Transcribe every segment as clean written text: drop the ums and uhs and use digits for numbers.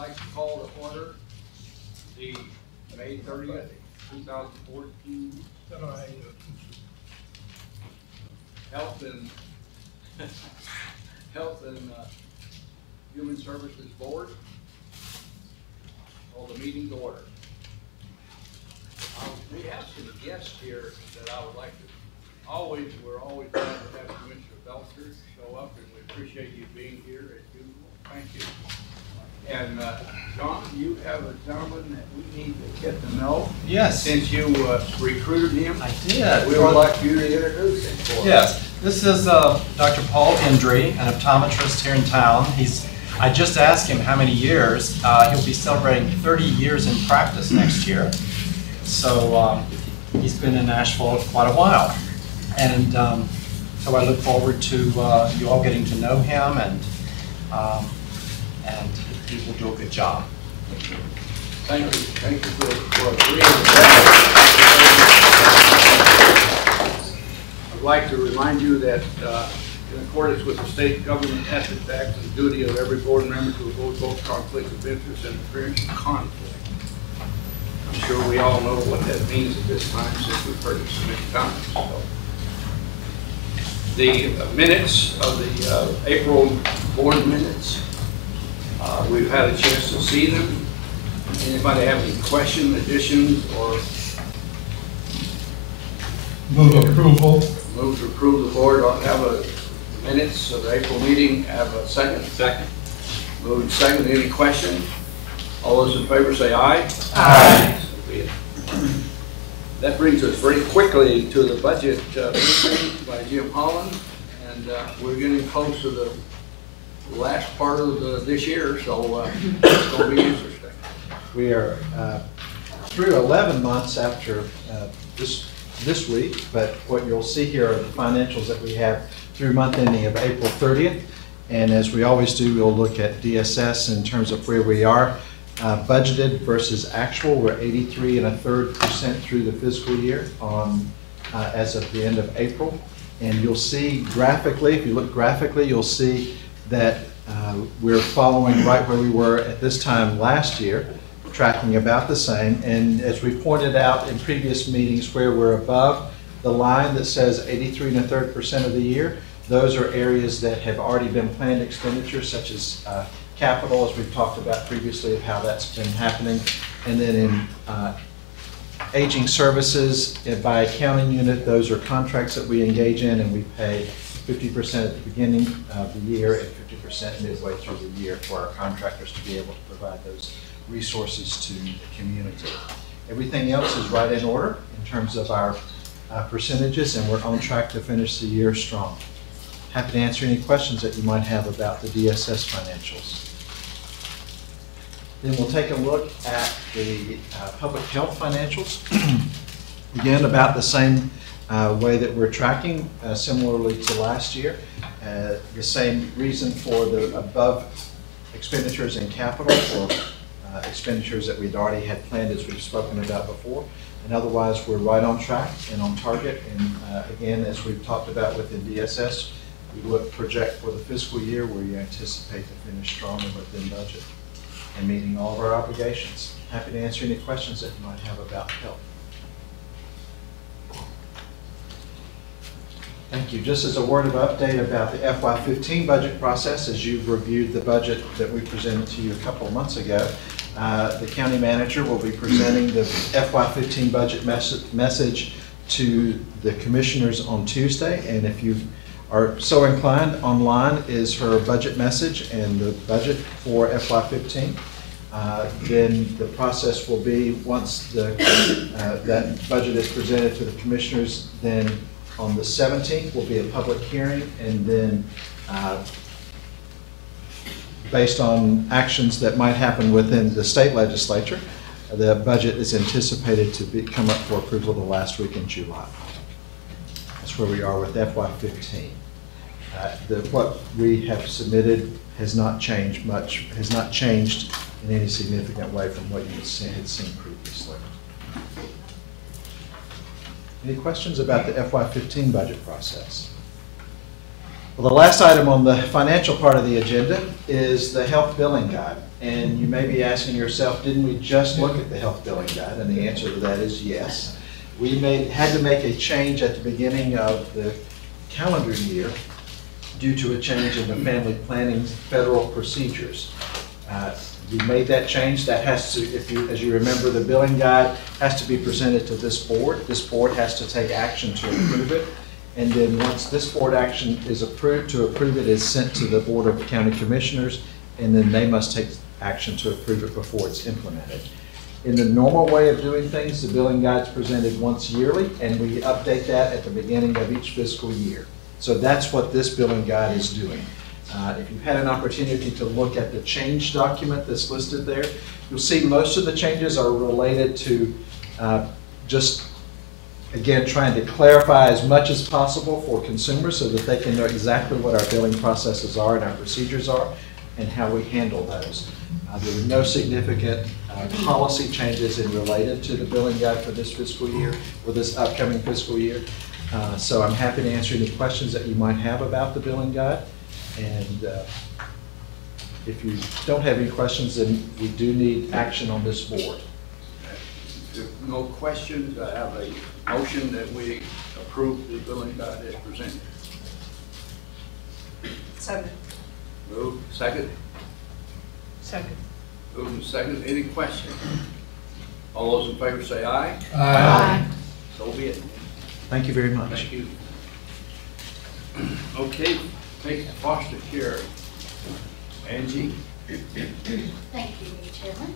like to call to order the May 30th, 2014 Health and Human Services Board. Call the meeting to order. We have some guests here that I would like to, we're always glad to have Commissioner Belcher show up, and we appreciate you being here as usual. Thank you. And John, you have a gentleman that we need to get to know. Yes. Since you recruited him. I did. We would like you to introduce him for us. Yes. This is Dr. Paul Hendry, an optometrist here in town. I just asked him how many years. He'll be celebrating 30 years in practice next year. So he's been in Nashville quite a while. And so I look forward to you all getting to know him, and he will do a good job. Thank you. Thank you for agreeing with that. I'd like to remind you that in accordance with the State Government Ethics Act, it's the duty of every board member to avoid both conflicts of interest and appearance of conflict. I'm sure we all know what that means at this time since we've heard it so many times. So, the minutes of the April board minutes, we've had a chance to see them. Anybody have any questions, additions, or? Move approval. Move to approve the board. I'll have a minutes of the April meeting. Have a second. Second. Move and second. Any questions? All those in favor say aye. Aye. So be it. That brings us very quickly to the budget briefing by Jim Holland, and we're getting close to the last part of this year, so it's going to be interesting. We are through 11 months after this week, but what you'll see here are the financials that we have through month ending of April 30th. And as we always do, we'll look at DSS in terms of where we are. Budgeted versus actual, we're 83 1/3% through the fiscal year on as of the end of April. And you'll see graphically, if you look graphically, you'll see that we're following right where we were at this time last year, tracking about the same. And as we pointed out in previous meetings, where we're above the line that says 83 1/3% of the year, those are areas that have already been planned expenditures, such as capital, as we've talked about previously, of how that's been happening. And then in aging services by accounting unit, those are contracts that we engage in, and we pay 50% at the beginning of the year and 50% midway through the year for our contractors to be able to provide those resources to the community. Everything else is right in order in terms of our percentages, and we're on track to finish the year strong. Happy to answer any questions that you might have about the DSS financials. Then we'll take a look at the public health financials. Again, about the same way that we're tracking, similarly to last year. The same reason for the above expenditures in capital, or expenditures that we'd already had planned, as we've spoken about before. And otherwise, we're right on track and on target. And again, as we've talked about within DSS, we project for the fiscal year where you anticipate to finish strong and within budget and meeting all of our obligations. Happy to answer any questions that you might have about health. Thank you. Just as a word of update about the FY15 budget process, as you've reviewed the budget that we presented to you a couple of months ago, the county manager will be presenting the FY15 budget message to the commissioners on Tuesday. And if you are so inclined, online is her budget message and the budget for FY15. Then the process will be, once that budget is presented to the commissioners, then on the 17th will be a public hearing, and then based on actions that might happen within the state legislature, the budget is anticipated to come up for approval the last week in July. That's where we are with FY15. What we have submitted has not changed much, has not changed in any significant way from what you had seen previously. Any questions about the FY15 budget process? Well, the last item on the financial part of the agenda is the health billing guide. And you may be asking yourself, didn't we just look at the health billing guide? And the answer to that is yes. We had to make a change at the beginning of the calendar year due to a change in the family planning federal procedures. We made that change. That has to, as you remember, the billing guide has to be presented to this board. This board has to take action to approve it. And then once this board action is approved, to approve it is sent to the Board of County Commissioners, and then they must take action to approve it before it's implemented. In the normal way of doing things, the billing guide is presented once yearly, and we update that at the beginning of each fiscal year. So that's what this billing guide is doing. If you've had an opportunity to look at the change document that's listed there, you'll see most of the changes are related to just, again, trying to clarify as much as possible for consumers so that they can know exactly what our billing processes are and our procedures are and how we handle those. There were no significant policy changes related to the billing guide for this fiscal year or this upcoming fiscal year. So I'm happy to answer any questions that you might have about the billing guide. And if you don't have any questions, then we do need action on this board. If no questions, I have a motion that we approve the billing guide as presented. Second. Move, second. Second. Move and second. Any questions? All those in favor say aye. Aye. So be it. Thank you very much. Thank you. Okay, take foster care. Angie? Thank you, Chairman.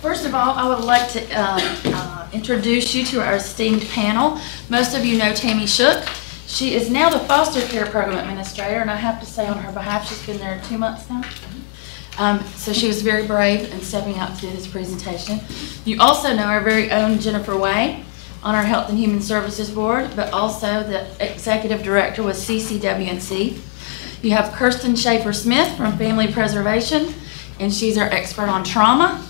First of all, I would like to introduce you to our esteemed panel. Most of you know Tammy Shook. She is now the foster care program administrator, and I have to say on her behalf, she's been there 2 months now. So she was very brave in stepping out to do this presentation. You also know our very own Jennifer Wehe on our Health and Human Services Board, but also the Executive Director with CCW&C. You have Kirsten Schaefer-Smith from Family Preservation, and she's our expert on trauma.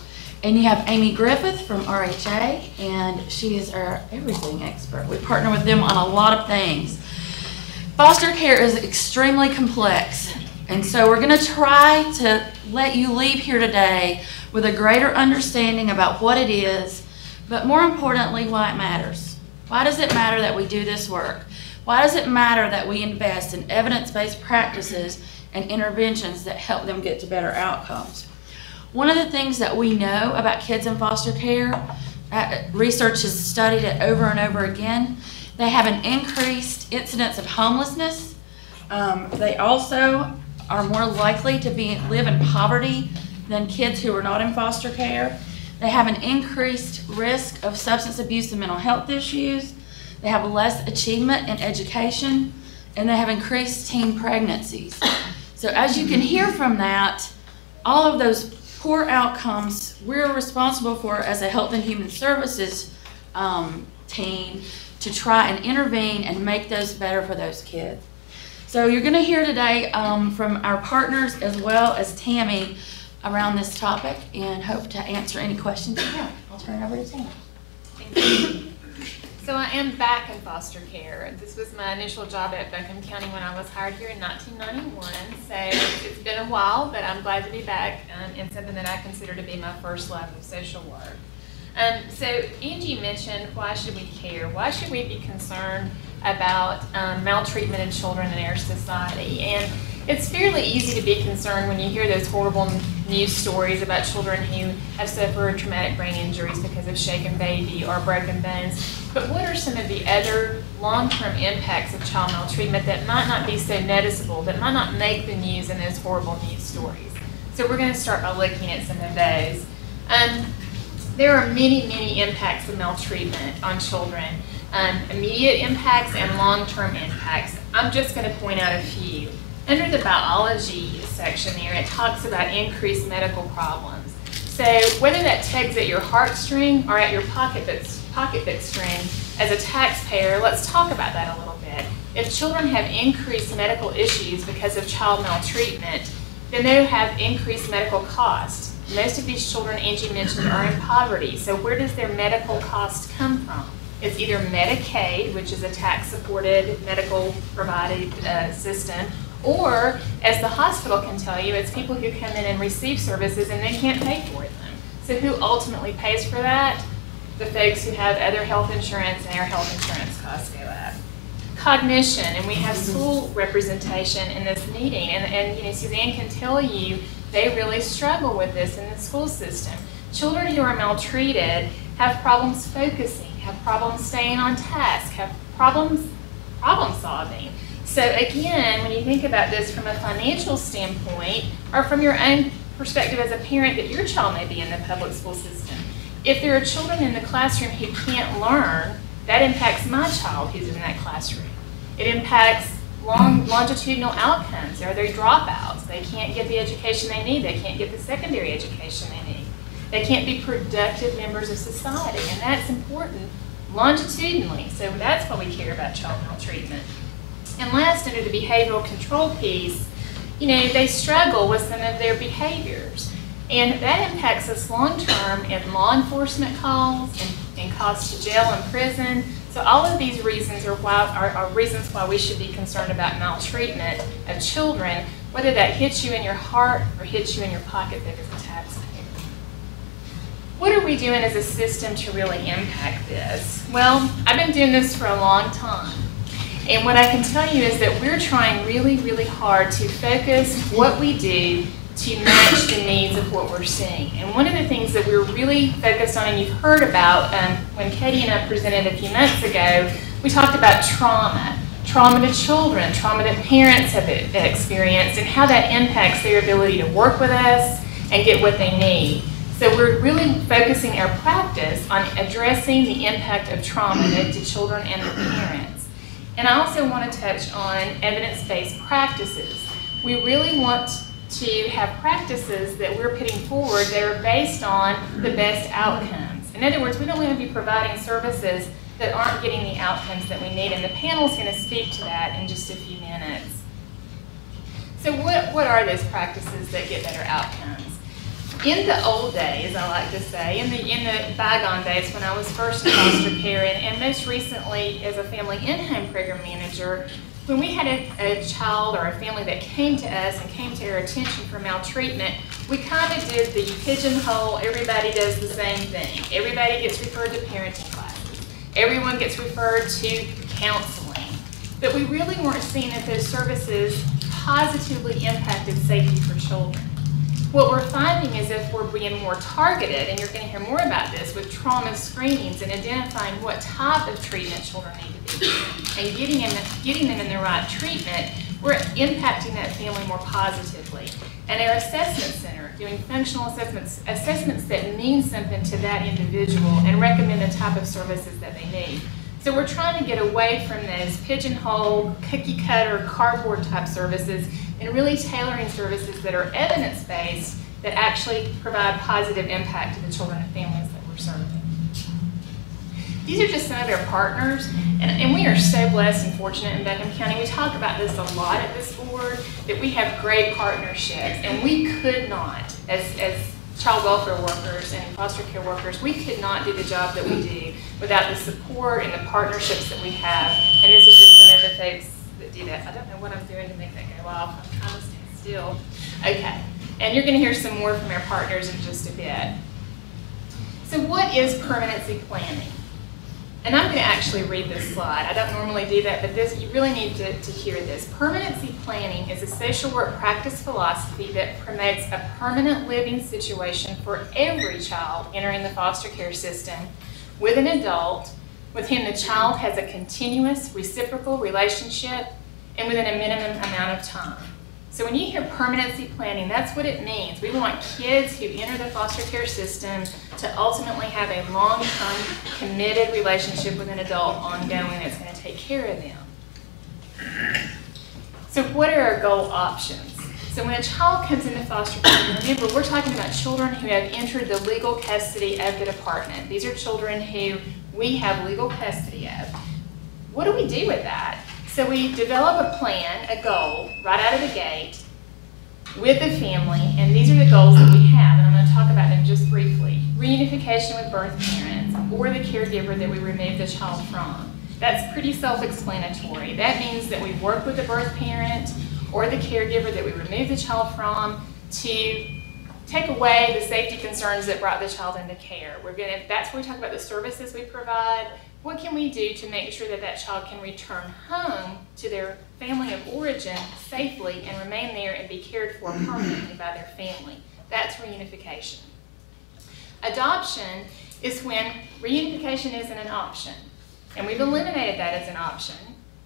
And you have Amy Griffith from RHA, and she is our everything expert. We partner with them on a lot of things. Foster care is extremely complex, and so we're going to try to let you leave here today with a greater understanding about what it is, but more importantly, why it matters. Why does it matter that we do this work? Why does it matter that we invest in evidence-based practices and interventions that help them get to better outcomes? One of the things that we know about kids in foster care, research has studied it over and over again, they have an increased incidence of homelessness. They also are more likely to live in poverty than kids who are not in foster care. They have an increased risk of substance abuse and mental health issues. They have less achievement in education, and they have increased teen pregnancies. So as you can hear from that, all of those poor outcomes we're responsible for as a Health and Human Services team to try and intervene and make those better for those kids. So you're going to hear today from our partners as well as Tammy around this topic, and hope to answer any questions you have. I'll turn it over to Tammy. Thank you. So I am back in foster care. This was my initial job at Buncombe County when I was hired here in 1991. So it's been a while, but I'm glad to be back in something that I consider to be my first love of social work. So Angie mentioned, why should we care? Why should we be concerned about maltreatment of children in our society? And it's fairly easy to be concerned when you hear those horrible news stories about children who have suffered traumatic brain injuries because of shaken baby or broken bones. But what are some of the other long-term impacts of child maltreatment that might not be so noticeable, that might not make the news in those horrible news stories? So we're going to start by looking at some of those. There are many, many impacts of maltreatment on children. Immediate impacts and long-term impacts. I'm just going to point out a few. Under the biology section there, it talks about increased medical problems. So whether that tugs at your heartstring or at your pocketbook string, as a taxpayer, let's talk about that a little bit. If children have increased medical issues because of child maltreatment, then they have increased medical costs. Most of these children, Angie mentioned, are in poverty. So where does their medical cost come from? It's either Medicaid, which is a tax-supported medical provided system, or, as the hospital can tell you, it's people who come in and receive services and they can't pay for them. So who ultimately pays for that? The folks who have other health insurance and their health insurance costs go up. Cognition, and we have school representation in this meeting, and you know, Suzanne can tell you they really struggle with this in the school system. Children who are maltreated have problems focusing, have problems staying on task, have problems problem solving. So again, when you think about this from a financial standpoint, or from your own perspective as a parent that your child may be in the public school system, if there are children in the classroom who can't learn, that impacts my child who's in that classroom. It impacts longitudinal outcomes. Are there dropouts? They can't get the education they need. They can't get the secondary education they need. They can't be productive members of society, and that's important longitudinally. So that's why we care about child maltreatment. And last, under the behavioral control piece, you know, they struggle with some of their behaviors. And that impacts us long-term in law enforcement calls and costs to jail and prison. So all of these reasons are reasons why we should be concerned about maltreatment of children, whether that hits you in your heart or hits you in your pocketbook as a taxpayer. What are we doing as a system to really impact this? Well, I've been doing this for a long time. And what I can tell you is that we're trying really, really hard to focus what we do to match the needs of what we're seeing. And one of the things that we're really focused on, and you've heard about when Katie and I presented a few months ago, we talked about trauma to children, trauma that parents have experienced, and how that impacts their ability to work with us and get what they need. So we're really focusing our practice on addressing the impact of trauma to children and their parents. And I also want to touch on evidence-based practices. We really want to have practices that we're putting forward that are based on the best outcomes. In other words, we don't want to be providing services that aren't getting the outcomes that we need, and the panel's going to speak to that in just a few minutes. So what are those practices that get better outcomes? In the old days, I like to say, in the bygone days when I was first in foster care, and most recently as a family in-home program manager, when we had a child or a family that came to us and came to our attention for maltreatment, we kind of did the pigeonhole, everybody does the same thing. Everybody gets referred to parenting classes. Everyone gets referred to counseling. But we really weren't seeing that those services positively impacted safety for children. What we're finding is if we're being more targeted, and you're going to hear more about this with trauma screenings and identifying what type of treatment children need to be and getting them in the right treatment, we're impacting that family more positively. And our assessment center, doing functional assessments that mean something to that individual and recommend the type of services that they need. So we're trying to get away from those pigeonhole, cookie cutter, cardboard type services and really tailoring services that are evidence-based that actually provide positive impact to the children and families that we're serving. These are just some of our partners, and we are so blessed and fortunate in Buckingham County. We talk about this a lot at this board, that we have great partnerships, and we could not, as child welfare workers and foster care workers, we could not do the job that we do without the support and the partnerships that we have. And this is just some of the folks that do that. I don't know what I'm doing to make that go off. I'm trying to stand still. Okay, and you're going to hear some more from our partners in just a bit. So what is permanency planning? And I'm going to actually read this slide. I don't normally do that, but this, you really need to hear this. Permanency planning is a social work practice philosophy that promotes a permanent living situation for every child entering the foster care system with an adult with whom the child has a continuous reciprocal relationship and within a minimum amount of time. So when you hear permanency planning, that's what it means. We want kids who enter the foster care system to ultimately have a long-term committed relationship with an adult ongoing that's going to take care of them. So what are our goal options? So when a child comes into foster care, remember we're talking about children who have entered the legal custody of the department. These are children who we have legal custody of. What do we do with that? So we develop a plan, a goal, right out of the gate with the family, and these are the goals that we have, and I'm going to talk about them just briefly. reunification with birth parents or the caregiver that we removed the child from. That's pretty self-explanatory. That means that we work with the birth parent or the caregiver that we removed the child from to take away the safety concerns that brought the child into care. That's where we talk about the services we provide. What can we do to make sure that that child can return home to their family of origin safely and remain there and be cared for permanently by their family? That's reunification. Adoption is when reunification isn't an option, and we've eliminated that as an option,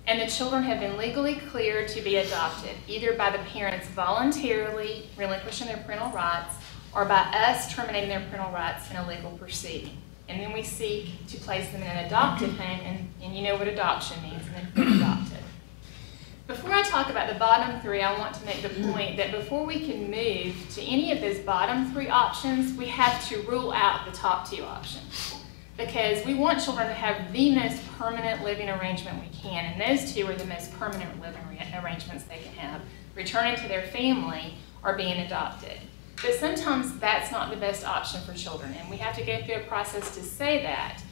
and the children have been legally cleared to be adopted, either by the parents voluntarily relinquishing their parental rights or by us terminating their parental rights in a legal proceeding. And then we seek to place them in an adoptive home, and you know what adoption means, and then be adopted. Before I talk about the bottom three, I want to make the point that before we can move to any of those bottom three options, we have to rule out the top two options. Because we want children to have the most permanent living arrangement we can, and those two are the most permanent living arrangements they can have, returning to their family or being adopted. But sometimes that's not the best option for children, and we have to go through a process to say that.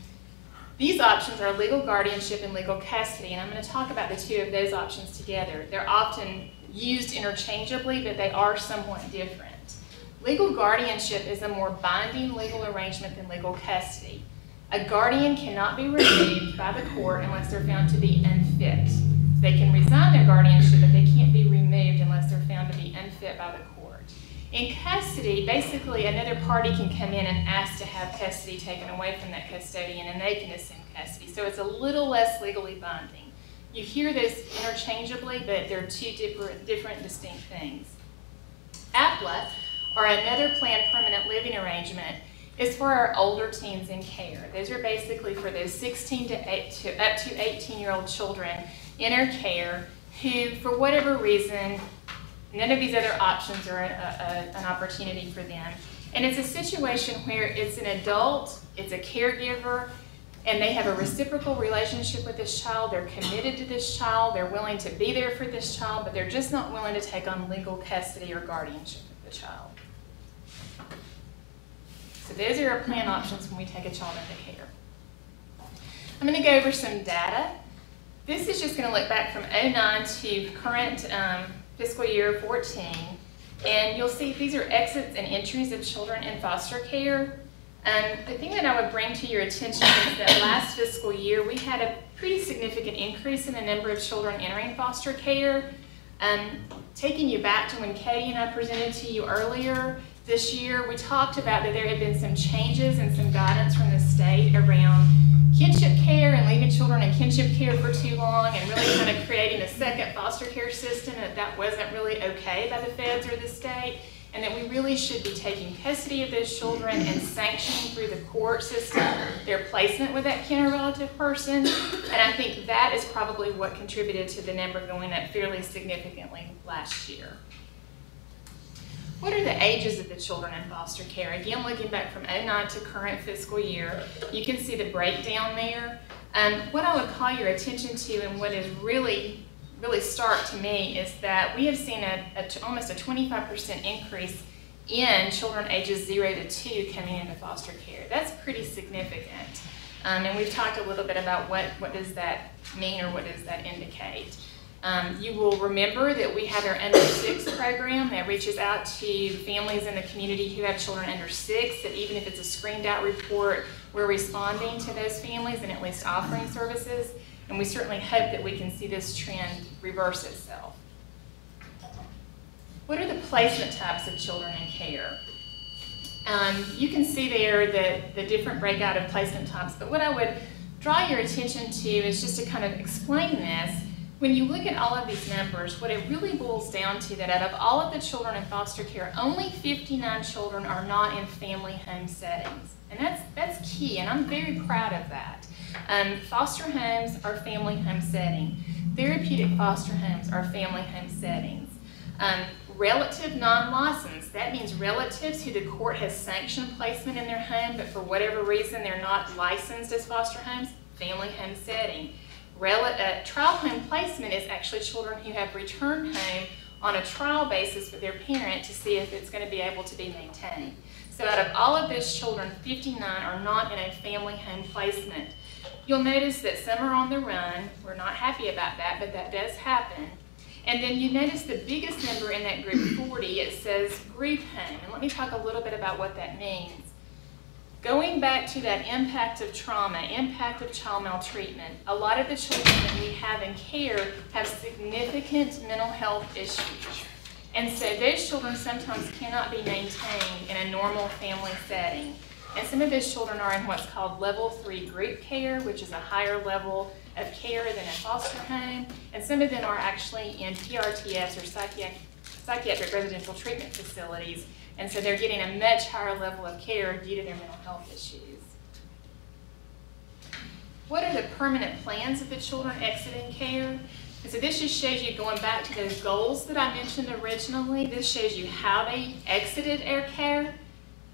These options are legal guardianship and legal custody, and I'm going to talk about the two of those options together. They're often used interchangeably, but they are somewhat different. Legal guardianship is a more binding legal arrangement than legal custody. A guardian cannot be removed by the court unless they're found to be unfit. They can resign their guardianship, but they can't be removed unless they're found to be unfit by the court. In custody, basically another party can come in and ask to have custody taken away from that custodian, and they can assume custody. So it's a little less legally binding. You hear this interchangeably, but they're two different distinct things. APLA, or another planned permanent living arrangement, is for our older teens in care. Those are basically for those 16 to up to 18-year-old children in our care who, for whatever reason, none of these other options are an opportunity for them. And it's a situation where it's an adult, it's a caregiver, and they have a reciprocal relationship with this child. They're committed to this child. They're willing to be there for this child, but they're just not willing to take on legal custody or guardianship of the child. So those are our plan options when we take a child into care. I'm going to go over some data. This is just going to look back from 2009 to current fiscal year 14, and you'll see these are exits and entries of children in foster care. The thing that I would bring to your attention is that last fiscal year we had a pretty significant increase in the number of children entering foster care. Taking you back to when Katie and I presented to you earlier this year, we talked about that there had been some changes and some guidance from the state around kinship care and leaving children in kinship care for too long and really kind of creating a second foster care system, and that wasn't really okay by the feds or the state, and that we really should be taking custody of those children and sanctioning through the court system their placement with that kin or relative person. And I think that is probably what contributed to the number going up fairly significantly last year. What are the ages of the children in foster care? Again, looking back from 2009 to current fiscal year, you can see the breakdown there. What I would call your attention to, and what is really stark to me, is that we have seen almost a 25% increase in children ages 0 to 2 coming into foster care. That's pretty significant. And we've talked a little bit about what does that mean or what does that indicate. You will remember that we have our Under 6 program that reaches out to families in the community who have children under 6, that even if it's a screened out report, we're responding to those families and at least offering services. And we certainly hope that we can see this trend reverse itself. What are the placement types of children in care? You can see there the different breakout of placement types, but what I would draw your attention to is just to kind of explain this. When you look at all of these numbers, what it really boils down to, that out of all of the children in foster care, only 59 children are not in family home settings. And that's key, and I'm very proud of that. Foster homes are family home setting. Therapeutic foster homes are family home settings. Relative non-licensed, that means relatives who the court has sanctioned placement in their home, but for whatever reason they're not licensed as foster homes, family home setting. Trial home placement is actually children who have returned home on a trial basis with their parent to see if it's going to be able to be maintained. So out of all of those children, 59 are not in a family home placement. You'll notice that some are on the run. We're not happy about that, but that does happen. And then you notice the biggest number in that group 40, it says group home. And let me talk a little bit about what that means. Going back to that impact of trauma, impact of child maltreatment, a lot of the children that we have in care have significant mental health issues. And so those children sometimes cannot be maintained in a normal family setting. And some of those children are in what's called level 3 group care, which is a higher level of care than a foster home. And some of them are actually in PRTS or psychiatric residential treatment facilities. And so they're getting a much higher level of care due to their mental health issues. What are the permanent plans of the children exiting care? And so this just shows you, going back to those goals that I mentioned originally, this shows you how they exited our care.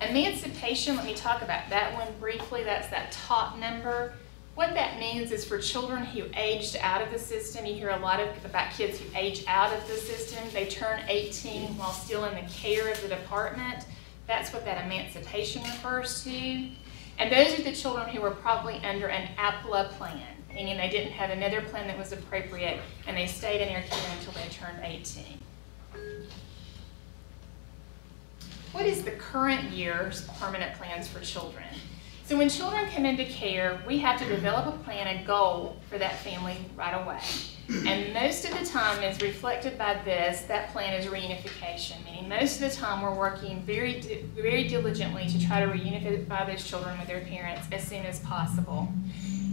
Emancipation, let me talk about that one briefly. That's that top number. What that means is for children who aged out of the system, you hear a lot about kids who age out of the system. They turn 18 while still in the care of the department. That's what that emancipation refers to. And those are the children who were probably under an APLA plan, meaning they didn't have another plan that was appropriate, and they stayed in their care until they turned 18. What is the current year's permanent plans for children? So when children come into care, we have to develop a plan, a goal for that family right away. And most of the time, as reflected by this, that plan is reunification, meaning most of the time we're working very diligently to try to reunify those children with their parents as soon as possible.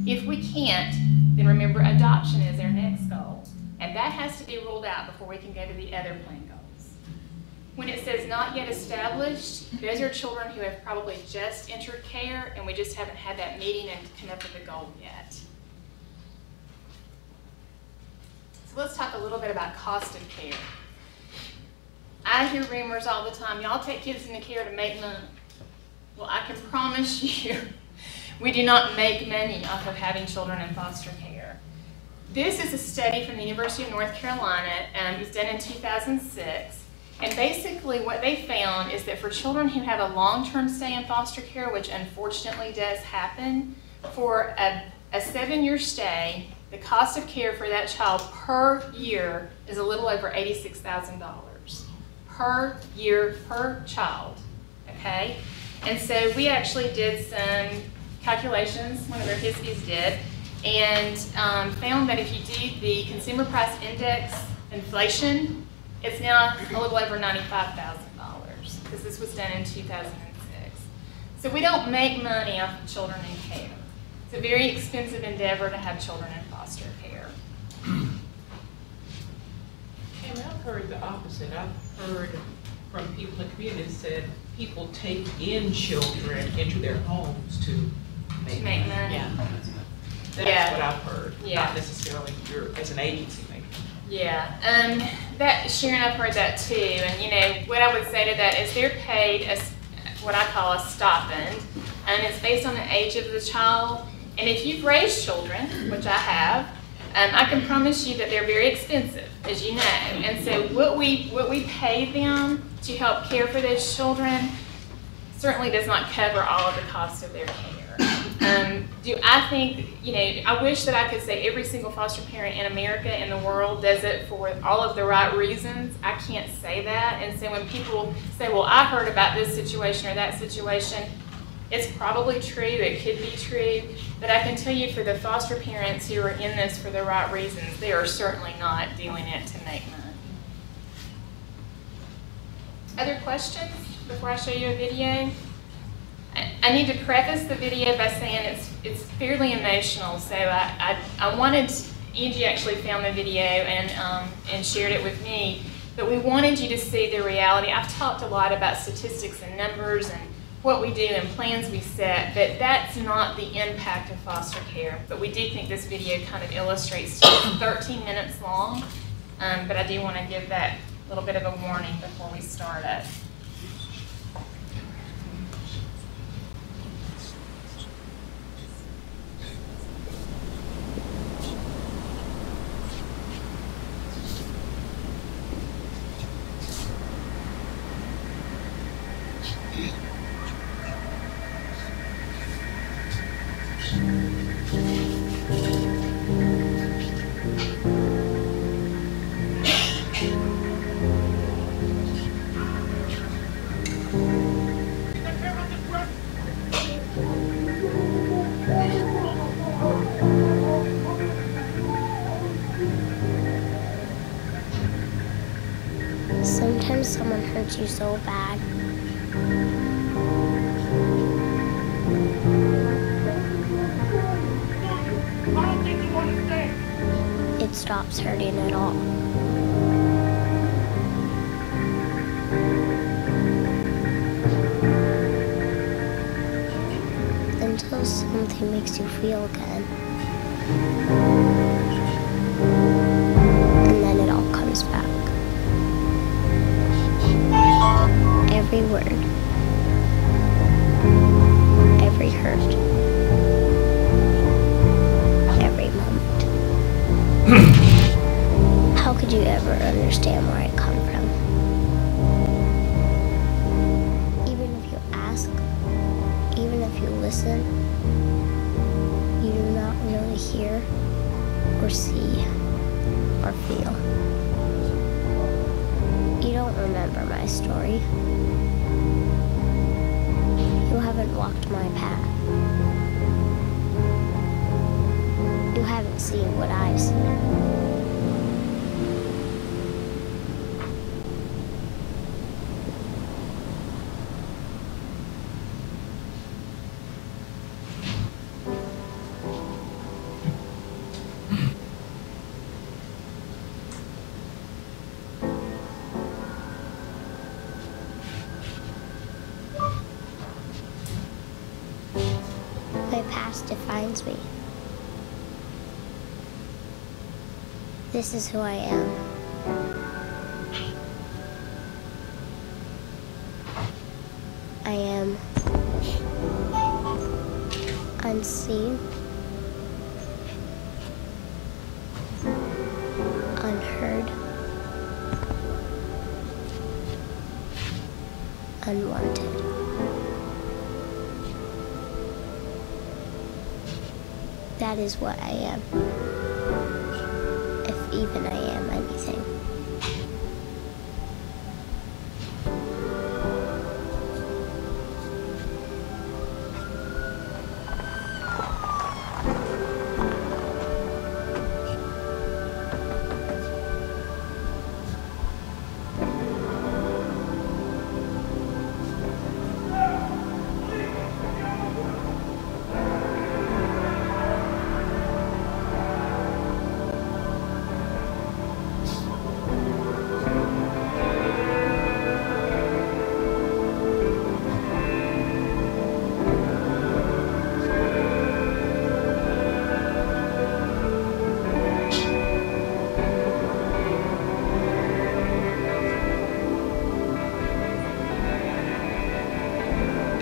If we can't, then remember adoption is our next goal. And that has to be ruled out before we can go to the other plan goals. When it says not yet established, those are children who have probably just entered care and we just haven't had that meeting and come up with a goal yet. So let's talk a little bit about cost of care. I hear rumors all the time, y'all take kids into care to make money. Well, I can promise you, we do not make money off of having children in foster care. This is a study from the University of North Carolina, it was done in 2006. And basically what they found is that for children who have a long-term stay in foster care, which unfortunately does happen, for a 7-year stay, the cost of care for that child per year is a little over $86,000 per year per child, okay? And so we actually did some calculations, one of our HISPs did, and found that if you do the Consumer Price Index inflation, it's now a little over $95,000 because this was done in 2006. So we don't make money off of children in care. It's a very expensive endeavor to have children in foster care. And I've heard the opposite. I've heard from people in the community said people take in children into their homes to make money. Yeah. That's what I've heard. Yeah. Not necessarily you're as an agency making. Yeah, Sharon, I've heard that too, and you know, what I would say to that is they're paid what I call a stipend, and it's based on the age of the child, and if you've raised children, which I have, I can promise you that they're very expensive, as you know, and so what we pay them to help care for those children certainly does not cover all of the costs of their care. Do I think, you know, I wish that I could say every single foster parent in America, in the world, does it for all of the right reasons. I can't say that. And so when people say, well, I heard about this situation or that situation, it's probably true, it could be true, but I can tell you for the foster parents who are in this for the right reasons, they are certainly not doing it to make money. Other questions before I show you a video? I need to preface the video by saying it's fairly emotional. So I wanted, Angie actually found the video and shared it with me, but we wanted you to see the reality. I've talked a lot about statistics and numbers and what we do and plans we set, but that's not the impact of foster care. But we do think this video kind of illustrates, it's 13 minutes long, but I do want to give that little bit of a warning before we start it. someone hurts you so bad. It stops hurting at all. Until something makes you feel again. And then it all comes back. Every word. Every hurt. Every moment. How could you ever understand where I come from? Even if you ask, even if you listen, you do not really hear or see or feel. You don't remember my story. You haven't walked my path. You haven't seen what I've seen. My past defines me. This is who I am. I am unseen, unheard, unwanted. That is what I am, if even I am anything.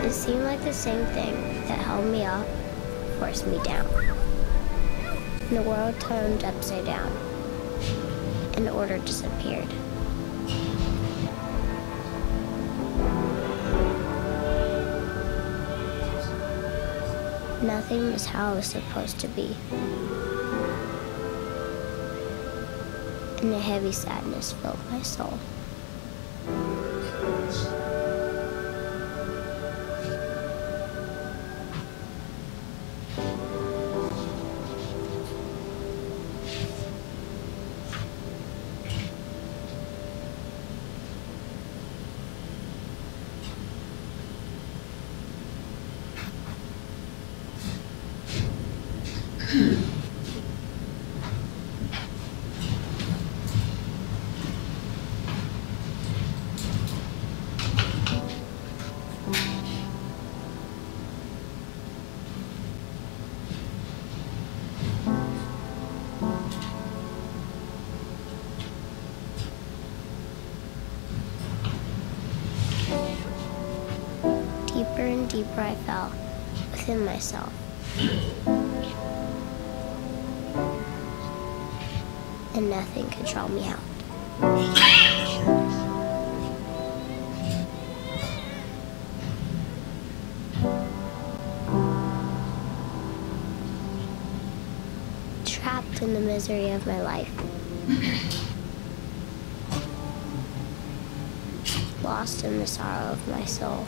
It seemed like the same thing that held me up forced me down. And the world turned upside down, and order disappeared. Nothing was how it was supposed to be. And a heavy sadness filled my soul. Deeper and deeper I fell within myself. And nothing could draw me out. Trapped in the misery of my life. Lost in the sorrow of my soul.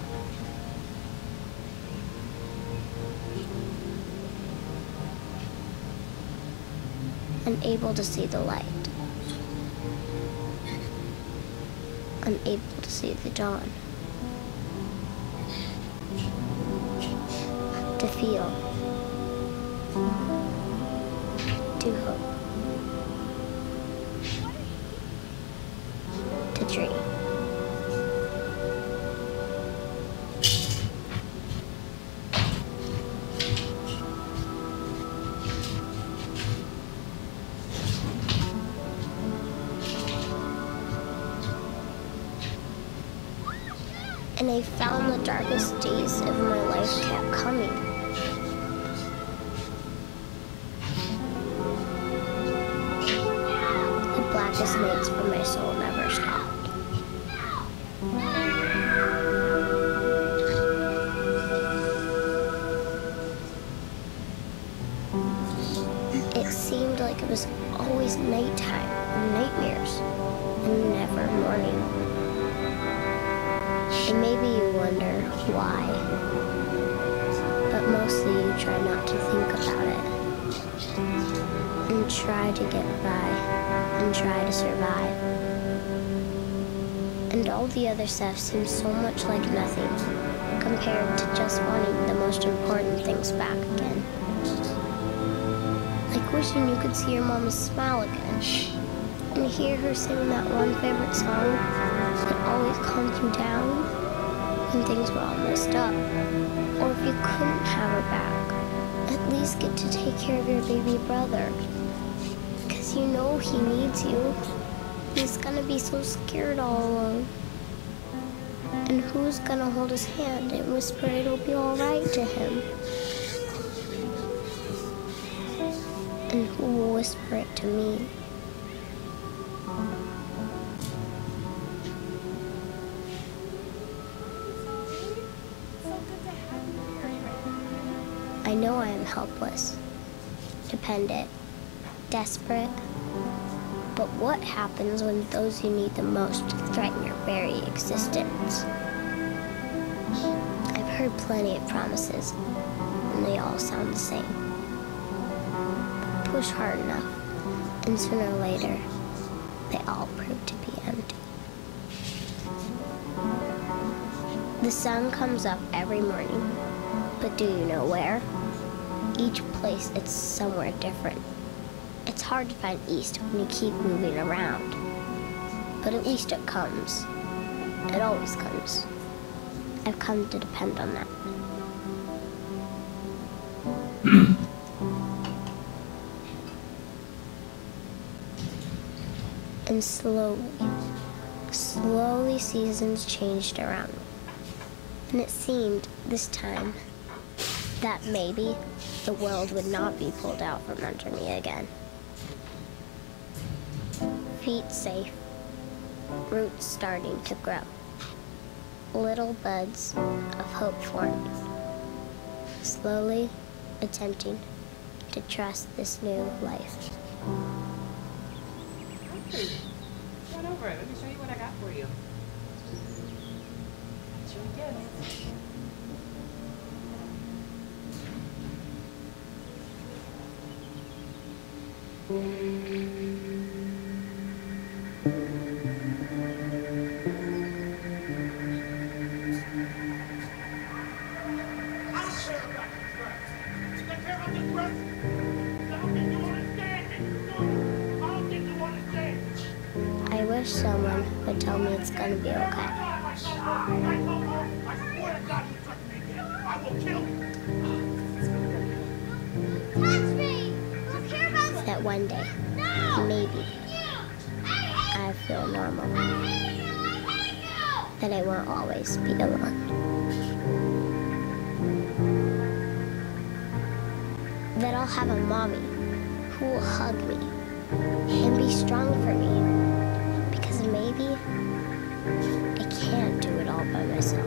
Unable to see the light. unable to see the dawn. To feel. To hope. To dream. And I found the darkest days of my life kept coming. The blackest nights for my soul never stopped. It seemed like it was always nighttime and nightmares, and never morning. And maybe you wonder why, but mostly you try not to think about it, and try to get by, and try to survive. And all the other stuff seems so much like nothing, compared to just wanting the most important things back again. Like wishing you could see your mama smile again, and hear her sing that one favorite song that always calmed you down when things were all messed up. Or if you couldn't have her back, at least get to take care of your baby brother. Because you know he needs you. He's gonna be so scared all alone. And who's gonna hold his hand and whisper it'll be all right to him? And who will whisper it to me? I know I am helpless, dependent, desperate. But what happens when those you need the most threaten your very existence? I've heard plenty of promises, and they all sound the same. But push hard enough, and sooner or later, they all prove to be empty. The sun comes up every morning, but do you know where? Each place, it's somewhere different. It's hard to find east when you keep moving around. But at least it comes. It always comes. I've come to depend on that. And slowly seasons changed around me. And it seemed this time that maybe the world would not be pulled out from under me again. Feet safe, roots starting to grow, little buds of hope forming, slowly attempting to trust this new life. Run over it. Let me show you what I got for you. Show you again. I wish someone would tell me it's gonna be okay. That one day, maybe, I feel normal. That I won't always be alone. That I'll have a mommy who will hug me and be strong for me. Because maybe I can't do it all by myself.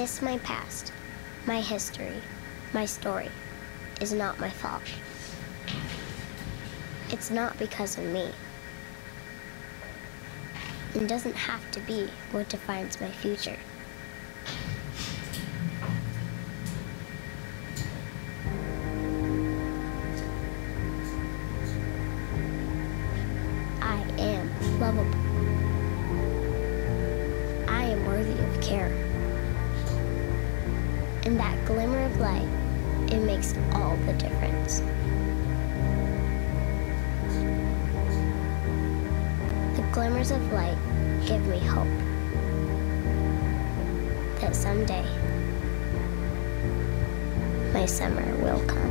This, my past, my history, my story, is not my fault. It's not because of me. It doesn't have to be what defines my future. I am lovable. I am worthy of care. And that glimmer of light, it makes all the difference. The glimmers of light give me hope that someday my summer will come.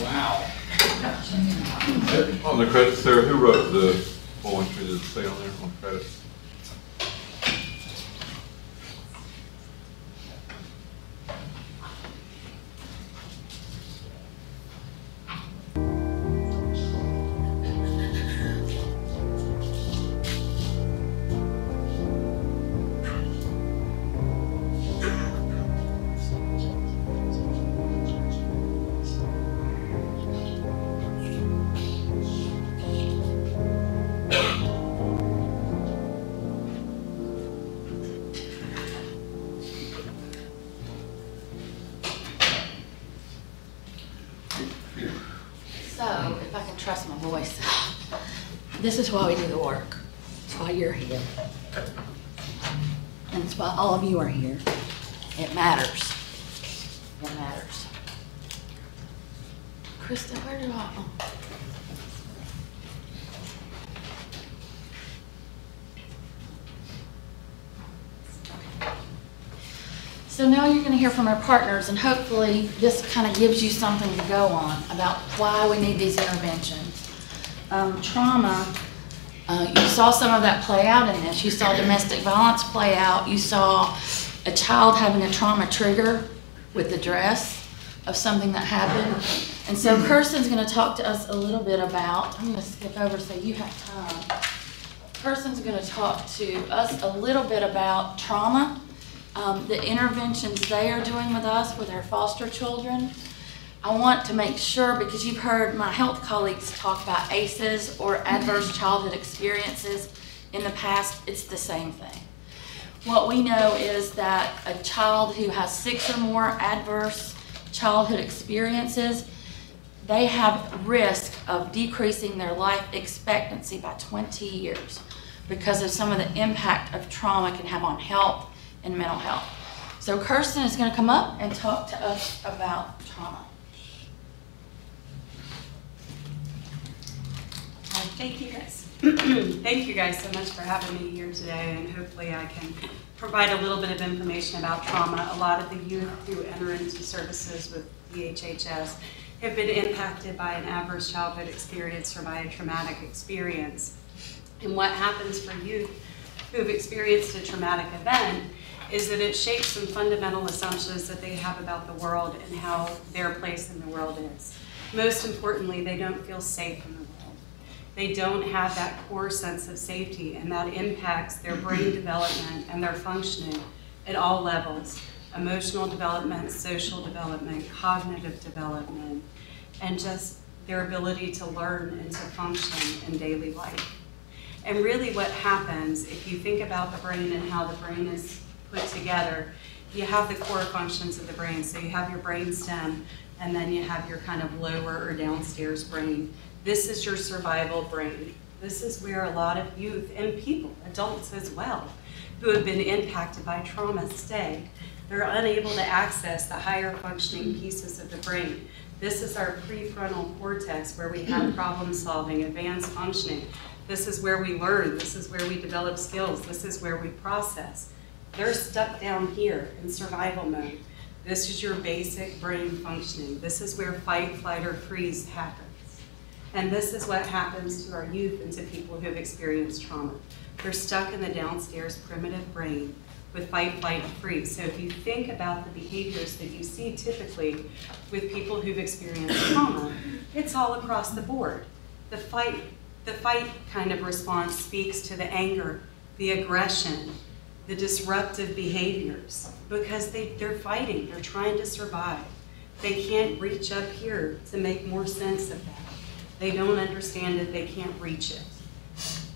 Wow. On the credits there, who wrote the full entry? Does it say on there on credits? So, if I can trust my voice, this is why we do the work. It's why you're here. And it's why all of you are here. It matters. It matters. Krista, where do I? Oh. So now you're going to hear from our partners, and hopefully this kind of gives you something to go on about why we need these interventions. Trauma, you saw some of that play out in this. You saw domestic violence play out. You saw a child having a trauma trigger with the dress of something that happened. And so Kirsten's going to talk to us a little bit about, I'm going to skip over so you have time. Kirsten's going to talk to us a little bit about trauma. The interventions they are doing with us with our foster children. I want to make sure, because you've heard my health colleagues talk about ACEs or adverse childhood experiences in the past, it's the same thing. What we know is that a child who has 6 or more adverse childhood experiences, they have risk of decreasing their life expectancy by 20 years because of some of the impact of trauma can have on health and mental health. So Kirsten is going to come up and talk to us about trauma. Thank you guys. Thank you guys so much for having me here today, and hopefully I can provide a little bit of information about trauma. A lot of the youth who enter into services with the HHS have been impacted by an adverse childhood experience or by a traumatic experience. And what happens for youth who have experienced a traumatic event is that it shapes some fundamental assumptions that they have about the world and how their place in the world is. Most importantly, they don't feel safe in the world. They don't have that core sense of safety, and that impacts their brain development and their functioning at all levels: emotional development, social development, cognitive development, and just their ability to learn and to function in daily life. And really what happens, if you think about the brain and how the brain is put together, you have the core functions of the brain. So you have your brain stem, and then you have your kind of lower or downstairs brain. This is your survival brain. This is where a lot of youth and people, adults as well, who have been impacted by trauma stay. They're unable to access the higher functioning pieces of the brain. This is our prefrontal cortex, where we have problem solving, advanced functioning. This is where we learn. This is where we develop skills. This is where we process. They're stuck down here in survival mode. This is your basic brain functioning. This is where fight, flight, or freeze happens. And this is what happens to our youth and to people who have experienced trauma. They're stuck in the downstairs primitive brain, with fight, flight, and freeze. So if you think about the behaviors that you see typically with people who've experienced trauma, it's all across the board. The fight kind of response speaks to the anger, the aggression, the disruptive behaviors, because they're fighting, they're trying to survive. They can't reach up here to make more sense of that. They don't understand it, they can't reach it.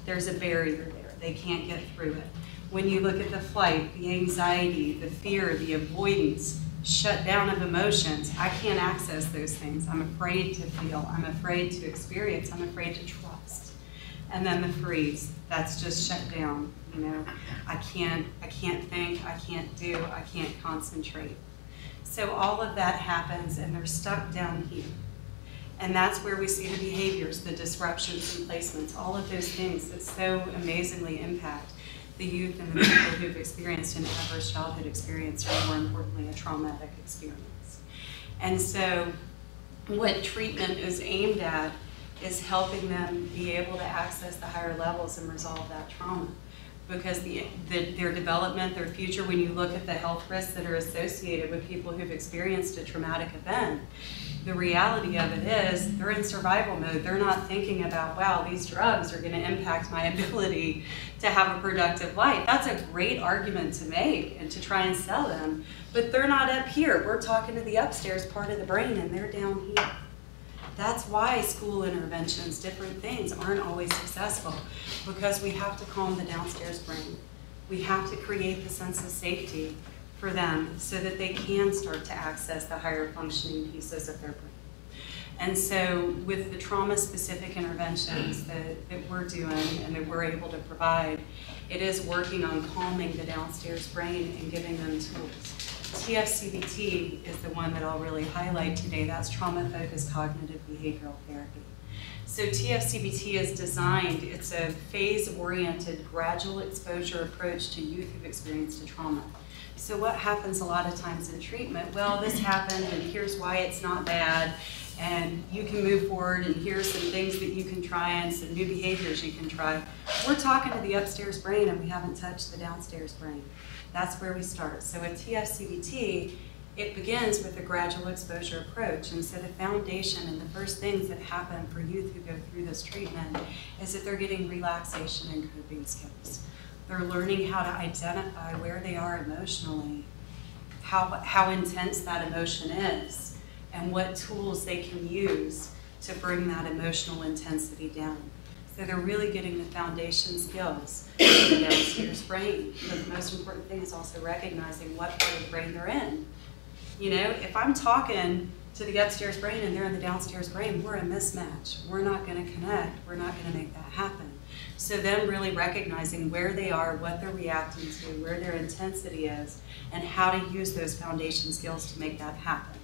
There's a barrier there, they can't get through it. When you look at the flight, the anxiety, the fear, the avoidance, shutdown of emotions, I can't access those things. I'm afraid to feel, I'm afraid to experience, I'm afraid to trust. And then the freeze, that's just shut down, you know. I can't think, I can't do, I can't concentrate. So all of that happens and they're stuck down here. And that's where we see the behaviors, the disruptions and placements, all of those things that so amazingly impact the youth and the people who've experienced an adverse childhood experience, or more importantly, a traumatic experience. And so what treatment is aimed at is helping them be able to access the higher levels and resolve that trauma. Because their development, their future, when you look at the health risks that are associated with people who've experienced a traumatic event, the reality of it is they're in survival mode. They're not thinking about, wow, these drugs are going to impact my ability to have a productive life. That's a great argument to make and to try and sell them, but they're not up here. We're talking to the upstairs part of the brain and they're down here. That's why school interventions, different things, aren't always successful, because we have to calm the downstairs brain. We have to create the sense of safety for them so that they can start to access the higher functioning pieces of their brain. And so with the trauma-specific interventions that we're doing and that we're able to provide, it is working on calming the downstairs brain and giving them tools. TFCBT is the one that I'll really highlight today. That's trauma-focused cognitive behavioral therapy. So TFCBT is designed, it's a phase-oriented gradual exposure approach to youth who've experienced a trauma. So what happens a lot of times in treatment? Well, this happened and here's why it's not bad, and you can move forward, and here's some things that you can try and some new behaviors you can try. We're talking to the upstairs brain and we haven't touched the downstairs brain. That's where we start. So with TFCBT, it begins with a gradual exposure approach. And so the foundation and the first things that happen for youth who go through this treatment is that they're getting relaxation and coping skills. They're learning how to identify where they are emotionally, how intense that emotion is, and what tools they can use to bring that emotional intensity down. So they're really getting the foundation skills of the downstairs brain. But the most important thing is also recognizing what part of the brain they're in. You know, if I'm talking to the upstairs brain and they're in the downstairs brain, we're a mismatch. We're not going to connect. We're not going to make that happen. So them really recognizing where they are, what they're reacting to, where their intensity is, and how to use those foundation skills to make that happen.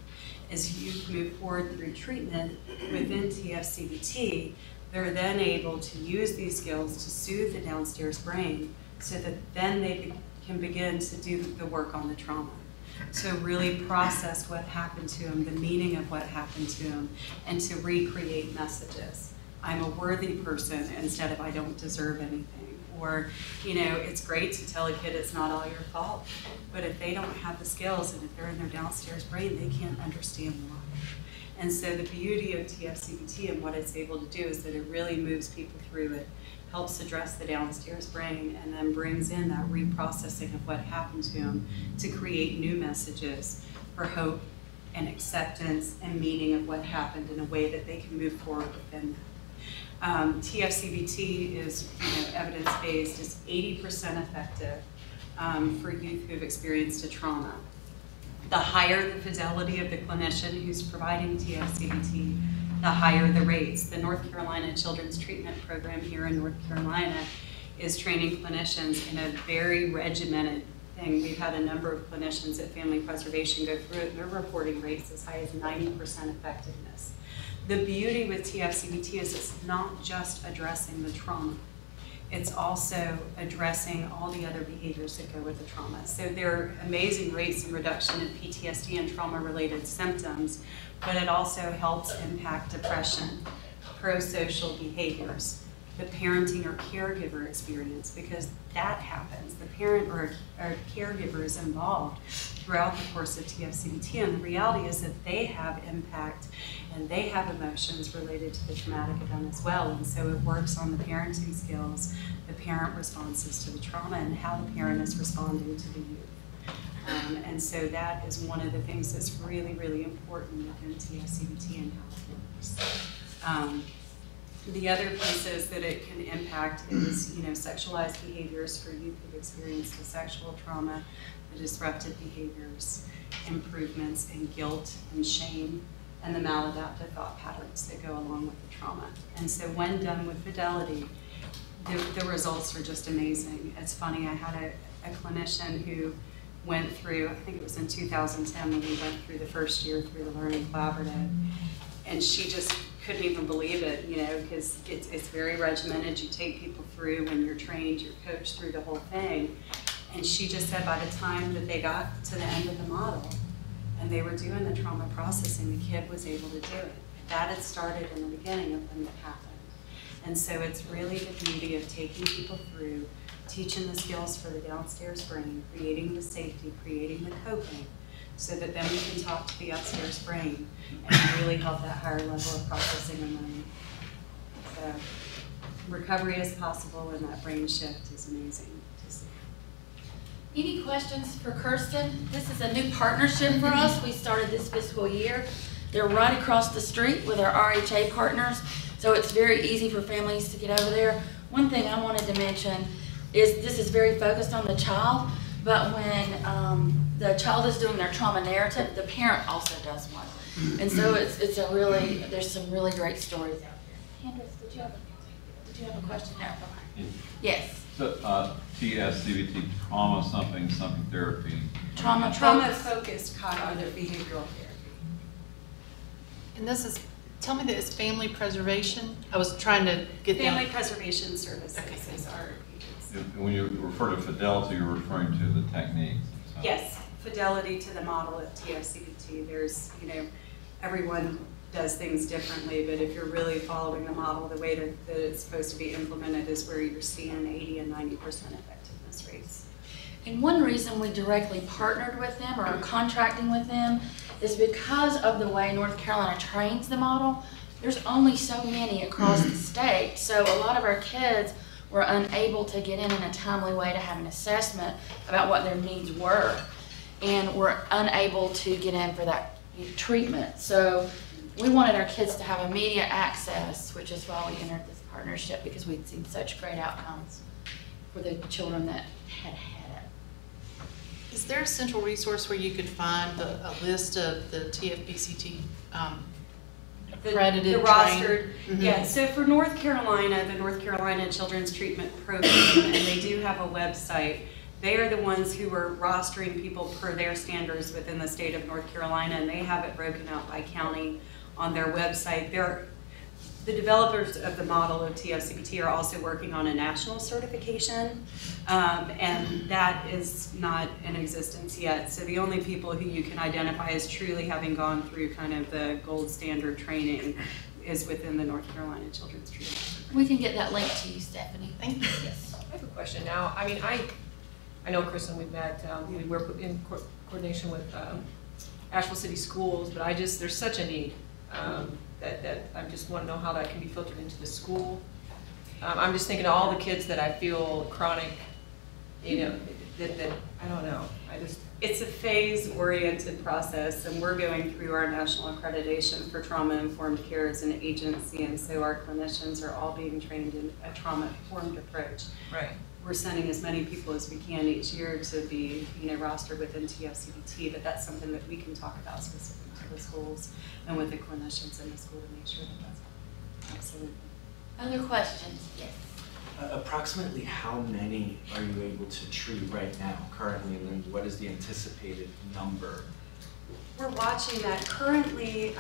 As you move forward through treatment within TFCBT, they're then able to use these skills to soothe the downstairs brain so that then they can begin to do the work on the trauma. To really process what happened to them, the meaning of what happened to them, and to recreate messages. I'm a worthy person instead of I don't deserve anything. Or, you know, it's great to tell a kid it's not all your fault, but if they don't have the skills and if they're in their downstairs brain, they can't understand why. And so the beauty of TFCBT and what it's able to do is that it really moves people through it, helps address the downstairs brain, and then brings in that reprocessing of what happened to them to create new messages for hope and acceptance and meaning of what happened in a way that they can move forward within that. TFCBT is, you know, evidence-based, is 80% effective for youth who've experienced a trauma. The higher the fidelity of the clinician who's providing TFCBT, the higher the rates. The North Carolina Children's Treatment Program here in North Carolina is training clinicians in a very regimented thing. We've had a number of clinicians at Family Preservation go through it, and they're reporting rates as high as 90% effectiveness. The beauty with TFCBT is it's not just addressing the trauma. It's also addressing all the other behaviors that go with the trauma. So there are amazing rates in reduction in PTSD and trauma-related symptoms, but it also helps impact depression, pro-social behaviors, the parenting or caregiver experience, because that happens. The parent or a caregiver is involved throughout the course of TFCBT, and the reality is that they have impact and they have emotions related to the traumatic event as well, and so it works on the parenting skills, the parent responses to the trauma, and how the parent is responding to the youth. And so that is one of the things that's really, really important within TFCBT and how it works. The other pieces that it can impact is, sexualized behaviors for youth who've experienced the sexual trauma, the disruptive behaviors, improvements in guilt and shame, and the maladaptive thought patterns that go along with the trauma. And so when done with Fidelity, the results are just amazing. It's funny, I had a clinician who went through, I think it was in 2010 when we went through the first year through the Learning Collaborative, and she just couldn't even believe it, because it's very regimented. You take people through when you're trained, you're coached through the whole thing. And she just said by the time that they got to the end of the model and they were doing the trauma processing, the kid was able to do it. That had started in the beginning of when it happened. And so it's really the beauty of taking people through, teaching the skills for the downstairs brain, creating the safety, creating the coping, so that then we can talk to the upstairs brain and really help that higher level of processing and learning. So recovery is possible, and that brain shift is amazing to see. Any questions for Kirsten? This is a new partnership for us. We started this fiscal year. They're right across the street with our RHA partners, so it's very easy for families to get over there. One thing I wanted to mention is this is very focused on the child, but when the child is doing their trauma narrative, the parent also does one. And so it's a really, there's some really great stories out there. Candace, did you have a question there? Yes. So, TFCBT, trauma something therapy. Trauma-focused cognitive behavioral therapy. And this is, tell me that it's family preservation? I was trying to get Family preservation services is our agency. When you refer to Fidelity, you're referring to the techniques. So. Yes, Fidelity to the model at TFCBT. There's, everyone does things differently, but if you're really following the model, the way that it's supposed to be implemented is where you're seeing 80 and 90% effectiveness rates. And one reason we directly partnered with them or are contracting with them is because of the way North Carolina trains the model. There's only so many across the state, so a lot of our kids were unable to get in a timely way to have an assessment about what their needs were, and were unable to get in for that treatment. So we wanted our kids to have immediate access, which is why we entered this partnership, because we'd seen such great outcomes for the children that had it. Is there a central resource where you could find a list of the TFBCT accredited, the rostered? Yeah, so for North Carolina, the North Carolina Children's Treatment Program, and they do have a website. They are the ones who are rostering people per their standards within the state of North Carolina, and they have it broken out by county on their website. The developers of the model of TFCBT are also working on a national certification, and that is not in existence yet. So the only people who you can identify as truly having gone through kind of the gold standard training is within the North Carolina Children's Treatment Program. We can get that link to you, Stephanie. Thank you. Yes. I have a question now. I mean, I know Kristen, we've met, we work in coordination with Asheville City Schools, but there's such a need that I just want to know how that can be filtered into the school. I'm just thinking of all the kids that I feel chronic, that I don't know. It's a phase-oriented process, and we're going through our national accreditation for trauma-informed care as an agency, and so our clinicians are all being trained in a trauma-informed approach. Right. We're sending as many people as we can each year to be, rostered within TFCBT, but that's something that we can talk about specific to the schools and with the clinicians in the school to make sure that that's absolutely. Other questions? Yes. Approximately how many are you able to treat right now currently, and then what is the anticipated number? We're watching that. Currently,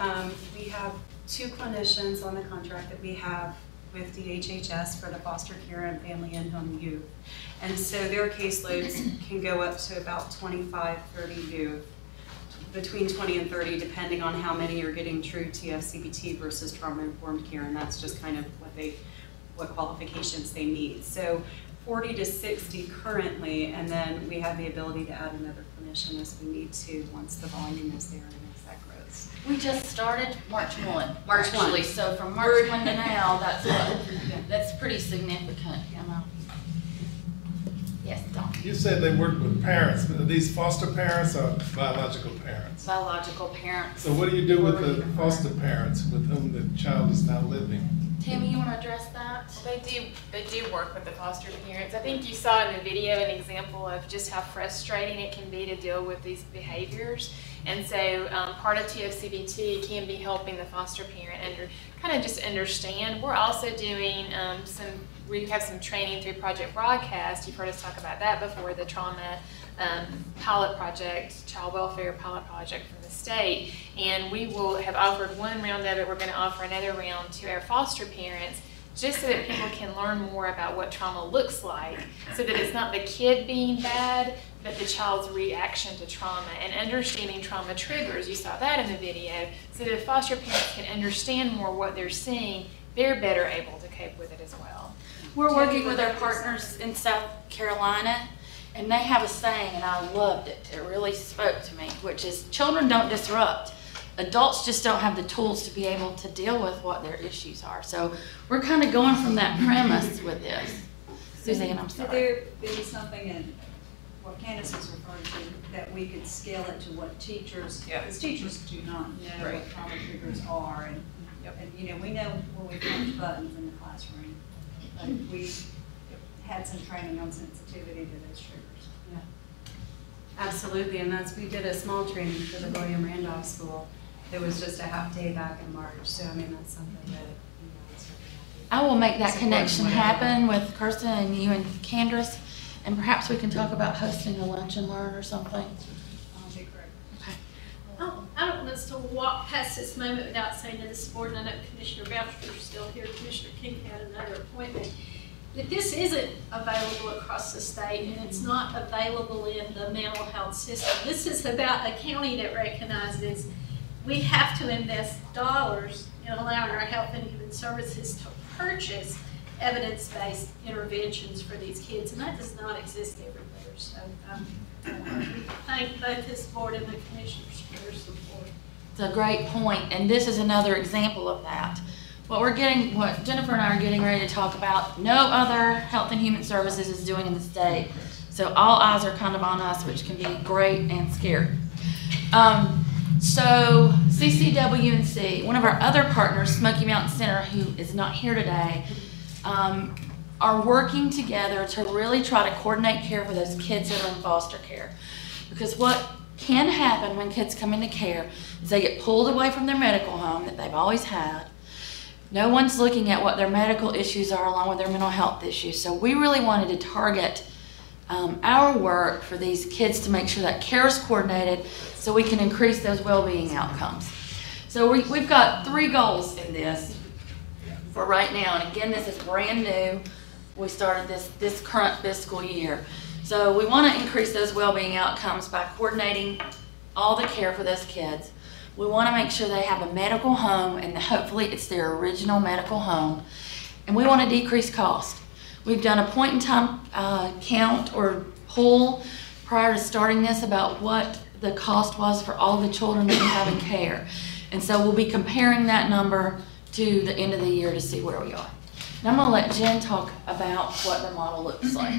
we have 2 clinicians on the contract that we have with the HHS for the foster care and family and home youth. And so their caseloads can go up to about 25, 30 youth, between 20 and 30, depending on how many are getting true TFCBT versus trauma-informed care, and that's just kind of what qualifications they need. So 40 to 60 currently, and then we have the ability to add another clinician as we need to once the volume is there and as that grows. We just started March 1. March 1. Actually, so from March 1 to now, that's pretty significant, you know. Yes, Dawn. You said they work with parents. Are these foster parents or biological parents? Biological parents. So what do you do with the foster parents with whom the child is now living? Tammy, you want to address that? They do work with the foster parents. I think you saw in the video an example of just how frustrating it can be to deal with these behaviors. And so part of TFCBT can be helping the foster parent kind of just understand. We're also doing we have some training through Project Broadcast. You've heard us talk about that before, the trauma pilot project, child welfare pilot project from the state. And we will have offered one round of it. We're going to offer another round to our foster parents, just so that people can learn more about what trauma looks like, so that it's not the kid being bad, but the child's reaction to trauma and understanding trauma triggers. You saw that in the video. So that if foster parents can understand more what they're seeing, they're better able to cope with it as well. We're working with our partners in South Carolina, and they have a saying, and I loved it. It really spoke to me, which is children don't disrupt. Adults just don't have the tools to be able to deal with what their issues are. So we're kind of going from that premise with this. Suzanne, I'm sorry. Could there be something in what Candace was referring to, that we could scale it to what teachers, because teachers do not know what trauma triggers are, and you know, we know when we punch buttons in the classroom, but we had some training on sensitivity to those triggers. Yeah, absolutely, and we did a small training for the William Randolph School. It was just a half day back in March, so I mean, that's something that, I will make that connection happen with Kirsten and you and Candace, and perhaps we can talk about hosting a lunch and learn or something. that'd be great. Okay. I don't want us to walk past this moment without saying to this board, and I know Commissioner Boucher is still here, Commissioner King had another appointment, that this isn't available across the state, and it's not available in the mental health system. This is about a county that recognizes we have to invest dollars in allowing our health and human services to purchase evidence-based interventions for these kids, and that does not exist everywhere. So we thank both this board and the commissioners for their support. It's a great point, and this is another example of that. What Jennifer and I are getting ready to talk about, no other health and human services is doing in the state. So all eyes are kind of on us, which can be great and scary. So CCWNC, one of our other partners, Smoky Mountain Center, who is not here today, are working together to really try to coordinate care for those kids that are in foster care. Because what can happen when kids come into care is they get pulled away from their medical home that they've always had. No one's looking at what their medical issues are along with their mental health issues. So we really wanted to target our work for these kids to make sure that care is coordinated so we can increase those well-being outcomes. So we've got 3 goals in this for right now. And again, this is brand new. We started this current fiscal year. So we want to increase those well-being outcomes by coordinating all the care for those kids. We want to make sure they have a medical home, and hopefully it's their original medical home. And we want to decrease cost. We've done a point-in-time count or poll prior to starting this about what the cost was for all the children that we have in care. And so we'll be comparing that number to the end of the year to see where we are. Now I'm going to let Jen talk about what the model looks like.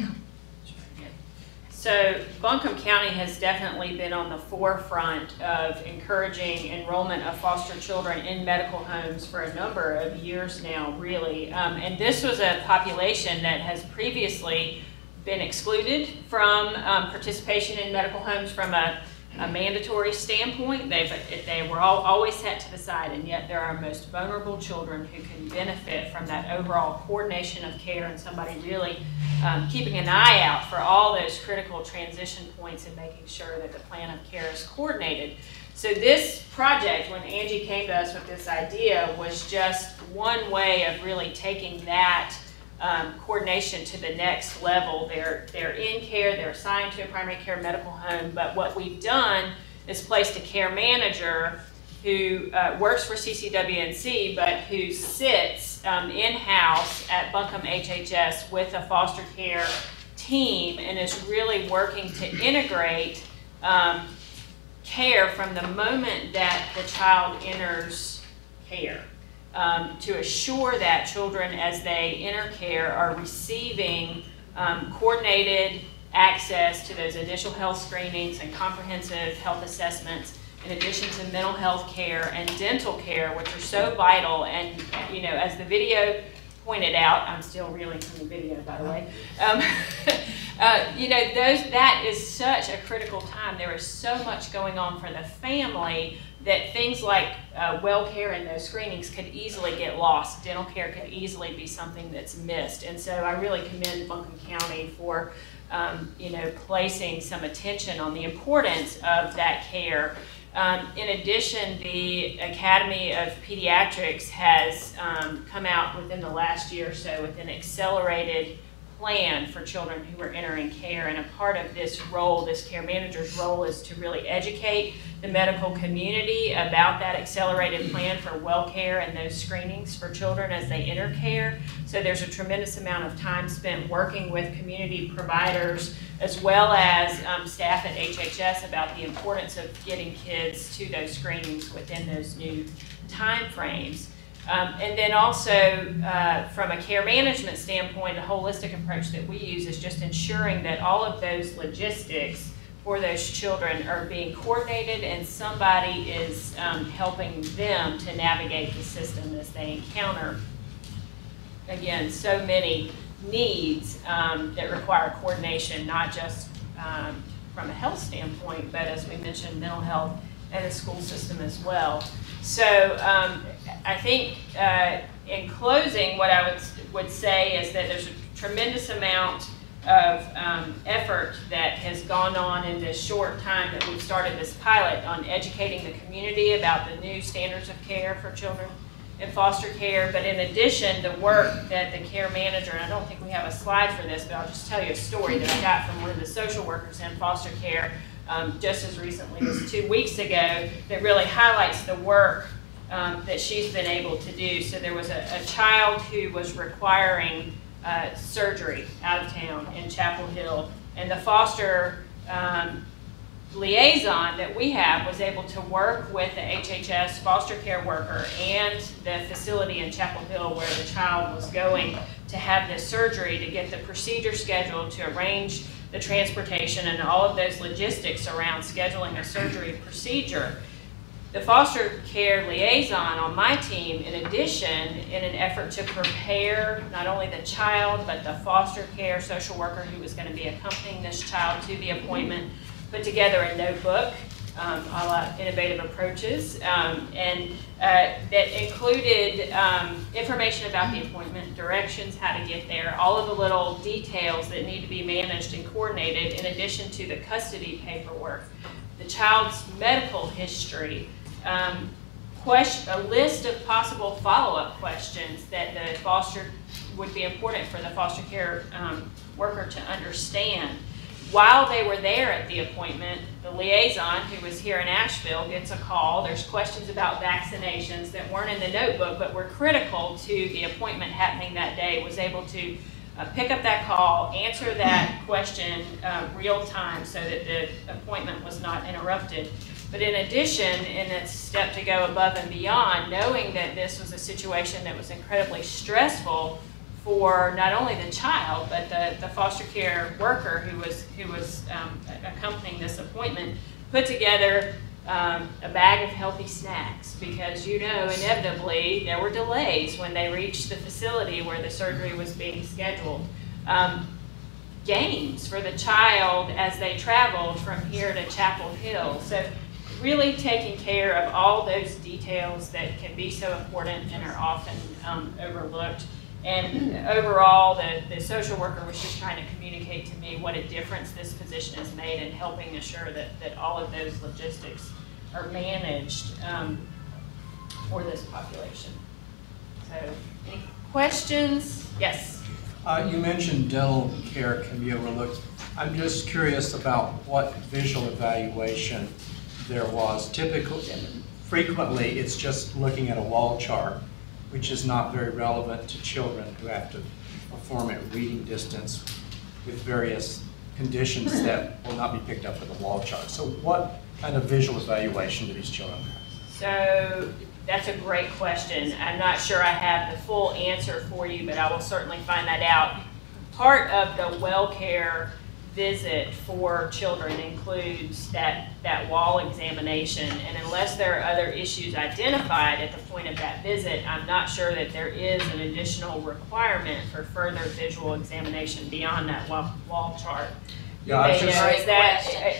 So Buncombe County has definitely been on the forefront of encouraging enrollment of foster children in medical homes for a number of years now, really. And this was a population that has previously been excluded from participation in medical homes from a mandatory standpoint. They were always set to the side, and yet they're our most vulnerable children who can benefit from that overall coordination of care and somebody really keeping an eye out for all those critical transition points and making sure that the plan of care is coordinated. So this project, when Angie came to us with this idea, was just one way of really taking that coordination to the next level. They're in care, they're assigned to a primary care medical home, but what we've done is placed a care manager who works for CCWNC, but who sits in-house at Buncombe HHS with a foster care team and is really working to integrate care from the moment that the child enters care, to assure that children as they enter care are receiving coordinated access to those initial health screenings and comprehensive health assessments, in addition to mental health care and dental care, which are so vital. And, you know, as the video pointed out, I'm still reeling from the video, by the way, you know, that is such a critical time. There is so much going on for the family that things like well care and those screenings could easily get lost. Dental care could easily be something that's missed. And so I really commend Buncombe County for you know, placing some attention on the importance of that care. In addition, the Academy of Pediatrics has come out within the last year or so with an accelerated plan for children who are entering care, and a part of this role, this care manager's role, is to really educate the medical community about that accelerated plan for well care and those screenings for children as they enter care. So there's a tremendous amount of time spent working with community providers as well as staff at HHS about the importance of getting kids to those screenings within those new time frames. And then also, from a care management standpoint, a holistic approach that we use is just ensuring that all of those logistics for those children are being coordinated and somebody is helping them to navigate the system as they encounter, again, so many needs that require coordination, not just from a health standpoint, but as we mentioned, mental health and the school system as well. So I think in closing, what I would say is that there's a tremendous amount of effort that has gone on in this short time that we've started this pilot on educating the community about the new standards of care for children in foster care. But in addition, the work that the care manager, and I don't think we have a slide for this, but I'll just tell you a story that I got from one of the social workers in foster care just as recently as 2 weeks ago, that really highlights the work that she's been able to do. So there was a child who was requiring surgery out of town in Chapel Hill, and the foster liaison that we have was able to work with the HHS foster care worker and the facility in Chapel Hill where the child was going to have this surgery, to get the procedure scheduled, to arrange the transportation and all of those logistics around scheduling a surgery procedure. The foster care liaison on my team, in addition, in an effort to prepare not only the child, but the foster care social worker who was going to be accompanying this child to the appointment, put together a notebook, a lot of innovative approaches, and that included information about the appointment, directions, how to get there, all of the little details that need to be managed and coordinated, in addition to the custody paperwork, the child's medical history, a list of possible follow-up questions that the foster would be important for the foster care worker to understand. While they were there at the appointment, the liaison, who was here in Asheville, gets a call. There's questions about vaccinations that weren't in the notebook but were critical to the appointment happening that day, was able to pick up that call, answer that question real time so that the appointment was not interrupted. But in addition, in a step to go above and beyond, knowing that this was a situation that was incredibly stressful for not only the child, but the foster care worker who was accompanying this appointment, put together a bag of healthy snacks, because you know inevitably there were delays when they reached the facility where the surgery was being scheduled. Games for the child as they traveled from here to Chapel Hill. So really taking care of all those details that can be so important and are often overlooked. And overall, the social worker was just trying to communicate to me what a difference this position has made in helping assure that all of those logistics are managed for this population. So, any questions? Yes? You mentioned dental care can be overlooked. I'm just curious about what visual evaluation there was. Frequently, it's just looking at a wall chart. which is not very relevant to children who have to perform at reading distance with various conditions that will not be picked up with a wall chart. So what kind of visual evaluation do these children have? So that's a great question. I'm not sure I have the full answer for you, but I will certainly find that out. Part of the well care visit for children includes that wall examination, and unless there are other issues identified at the point of that visit, I'm not sure that there is an additional requirement for further visual examination beyond that wall chart. Yeah, I just,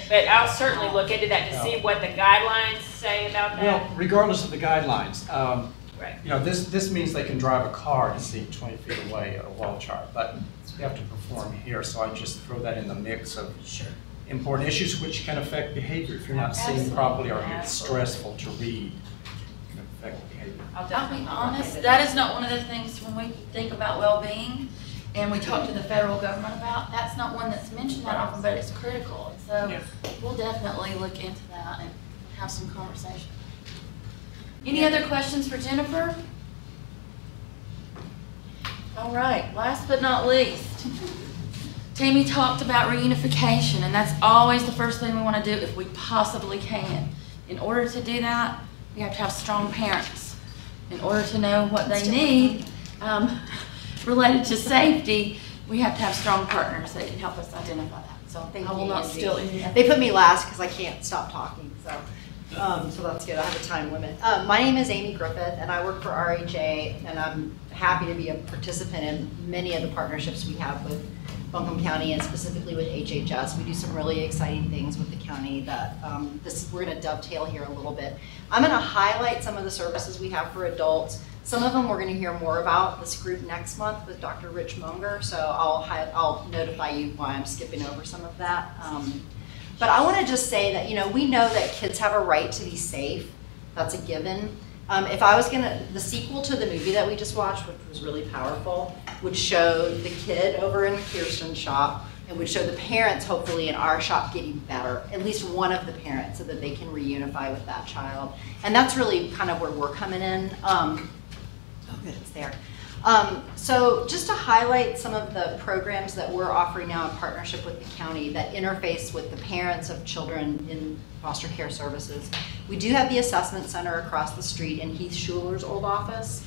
but I'll certainly look into that to see what the guidelines say about that. well, regardless of the guidelines, Right. you know, this means they can drive a car to see 20 feet away at a wall chart, but you have to perform here, so I just throw that in the mix of important issues which can affect behavior. If you're not seeing properly or it's stressful to read, it can affect behavior. I'll be honest, that is not one of the things when we think about well-being and we talk to the federal government about, that's not one that's mentioned that often, but it's critical. So we'll definitely look into that and have some conversation. Any other questions for Jennifer? All right, last but not least, Tammy talked about reunification, and that's always the first thing we want to do if we possibly can. In order to do that, we have to have strong parents. In order to know what they need related to safety, we have to have strong partners that can help us identify that. So I will not steal any. They put me last because I can't stop talking, so that's good. I have a time limit. My name is Amy Griffith, and I work for RHA, and I'm happy to be a participant in many of the partnerships we have with Buncombe County and specifically with HHS. We do some really exciting things with the county that we're going to dovetail here a little bit. I'm going to highlight some of the services we have for adults. Some of them we're going to hear more about this group next month with Dr. Rich Munger, so I'll notify you why I'm skipping over some of that. But I want to just say that, you know, we know that kids have a right to be safe. That's a given. If I was the sequel to the movie that we just watched, which was really powerful, would show the kid over in Kirsten's shop and would show the parents, hopefully in our shop, getting better, at least one of the parents, so that they can reunify with that child. And that's really kind of where we're coming in. Oh good, it's there. So just to highlight some of the programs that we're offering now in partnership with the county that interface with the parents of children in foster care services. We do have the assessment center across the street in Heath Schuler's old office.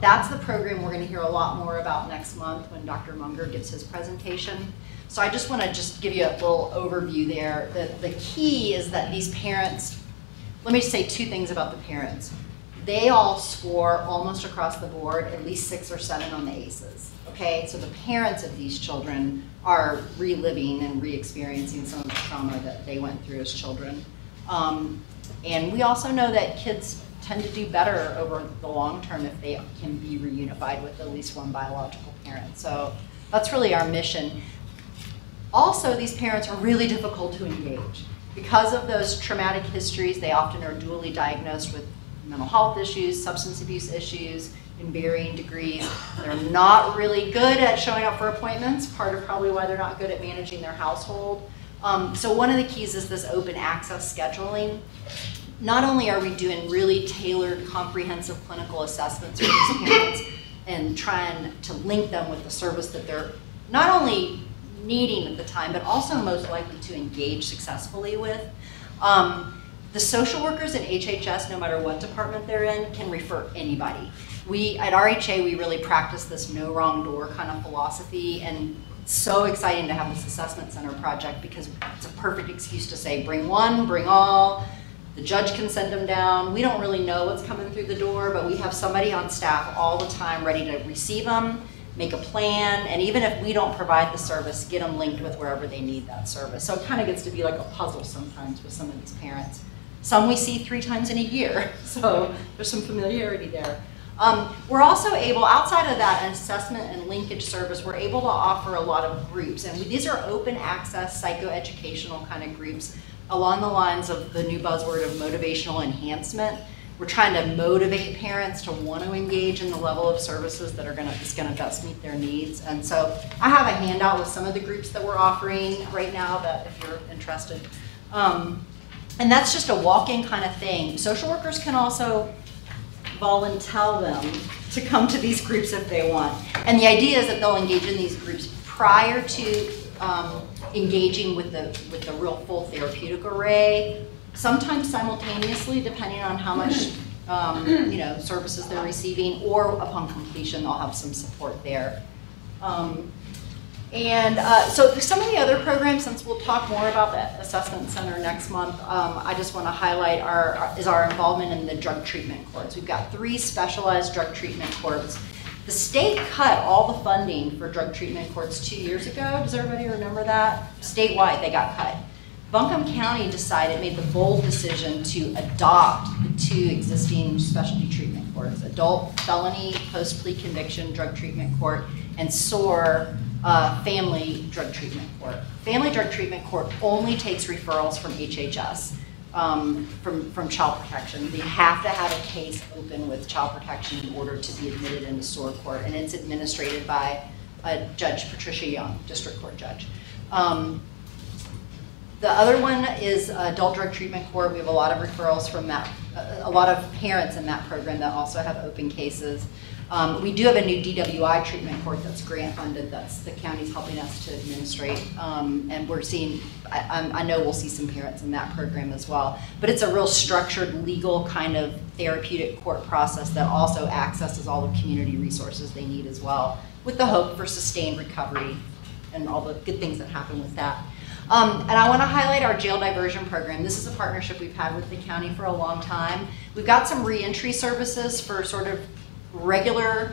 That's the program we're going to hear a lot more about next month when Dr. Munger gives his presentation. So I just want to give you a little overview there. The key is that these parents, let me say two things about the parents. They all score almost across the board at least 6 or 7 on the ACEs. Okay, so the parents of these children are reliving and re-experiencing some of the trauma that they went through as children. And we also know that kids tend to do better over the long term if they can be reunified with at least one biological parent. So that's really our mission. Also, these parents are really difficult to engage. Because of those traumatic histories, they often are dually diagnosed with mental health issues, substance abuse issues in varying degrees. They're not really good at showing up for appointments, part of probably why they're not good at managing their household. So one of the keys is this open access scheduling. Not only are we doing really tailored, comprehensive clinical assessments for these parents and trying to link them with the service that they're not only needing at the time, but also most likely to engage successfully with. The social workers in HHS, no matter what department they're in, can refer anybody. At RHA, we really practice this no wrong door kind of philosophy, and it's so exciting to have this assessment center project because it's a perfect excuse to say, bring one, bring all. The judge can send them down. We don't really know what's coming through the door, but we have somebody on staff all the time ready to receive them, make a plan, and even if we don't provide the service, get them linked with wherever they need that service. So it kind of gets to be like a puzzle sometimes with some of these parents. Some we see 3 times in a year, so there's some familiarity there. We're also able, outside of that assessment and linkage service, we're able to offer a lot of groups, and these are open access psychoeducational kind of groups along the lines of the new buzzword of motivational enhancement. We're trying to motivate parents to want to engage in the level of services that are going to best meet their needs. And so I have a handout with some of the groups that we're offering right now that if you're interested. And that's just a walk-in kind of thing. Social workers can also volunteer them to come to these groups if they want. And the idea is that they'll engage in these groups prior to engaging with the real full therapeutic array, sometimes simultaneously, depending on how much services they're receiving, or upon completion, they'll have some support there. So some of the other programs, since we'll talk more about the assessment center next month, I just want to highlight our involvement in the drug treatment courts. We've got 3 specialized drug treatment courts. The state cut all the funding for drug treatment courts 2 years ago. Does everybody remember that? Statewide, they got cut. Buncombe County made the bold decision to adopt the 2 existing specialty treatment courts, adult felony post-plea conviction drug treatment court and SOAR family drug treatment court. Family drug treatment court only takes referrals from HHS, from child protection. They have to have a case open with child protection in order to be admitted into SOAR court, and it's administrated by Judge Patricia Young, district court judge. The other one is adult drug treatment court. We have a lot of referrals from that, a lot of parents in that program that also have open cases. We do have a new DWI treatment court that's grant funded. That's the county's helping us to administrate, and we're seeing, I know we'll see some parents in that program as well. But it's a real structured, legal kind of therapeutic court process that also accesses all the community resources they need as well, with the hope for sustained recovery and all the good things that happen with that. And I want to highlight our jail diversion program. This is a partnership we've had with the county for a long time. We've got some reentry services for sort of regular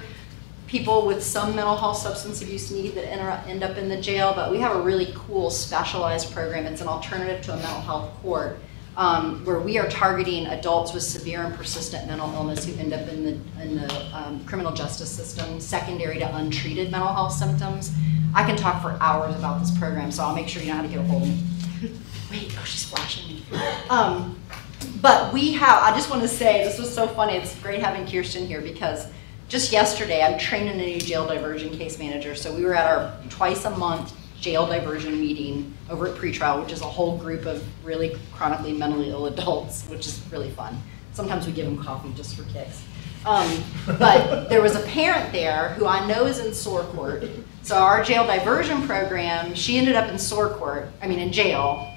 people with some mental health substance abuse need that end up in the jail, but we have a really cool specialized program. It's an alternative to a mental health court, where we are targeting adults with severe and persistent mental illness who end up in the criminal justice system, secondary to untreated mental health symptoms. I can talk for hours about this program, so I'll make sure you know how to get a hold of me. Wait, oh, she's flashing me. But we have, I just want to say, this was so funny. It's great having Kirsten here because just yesterday I'm training a new jail diversion case manager. So we were at our twice-a-month jail diversion meeting over at pretrial, which is a whole group of really chronically mentally ill adults, which is really fun. Sometimes we give them coffee just for kicks. But there was a parent there who I know is in SOAR court. So our jail diversion program, she ended up in SOAR court, in jail.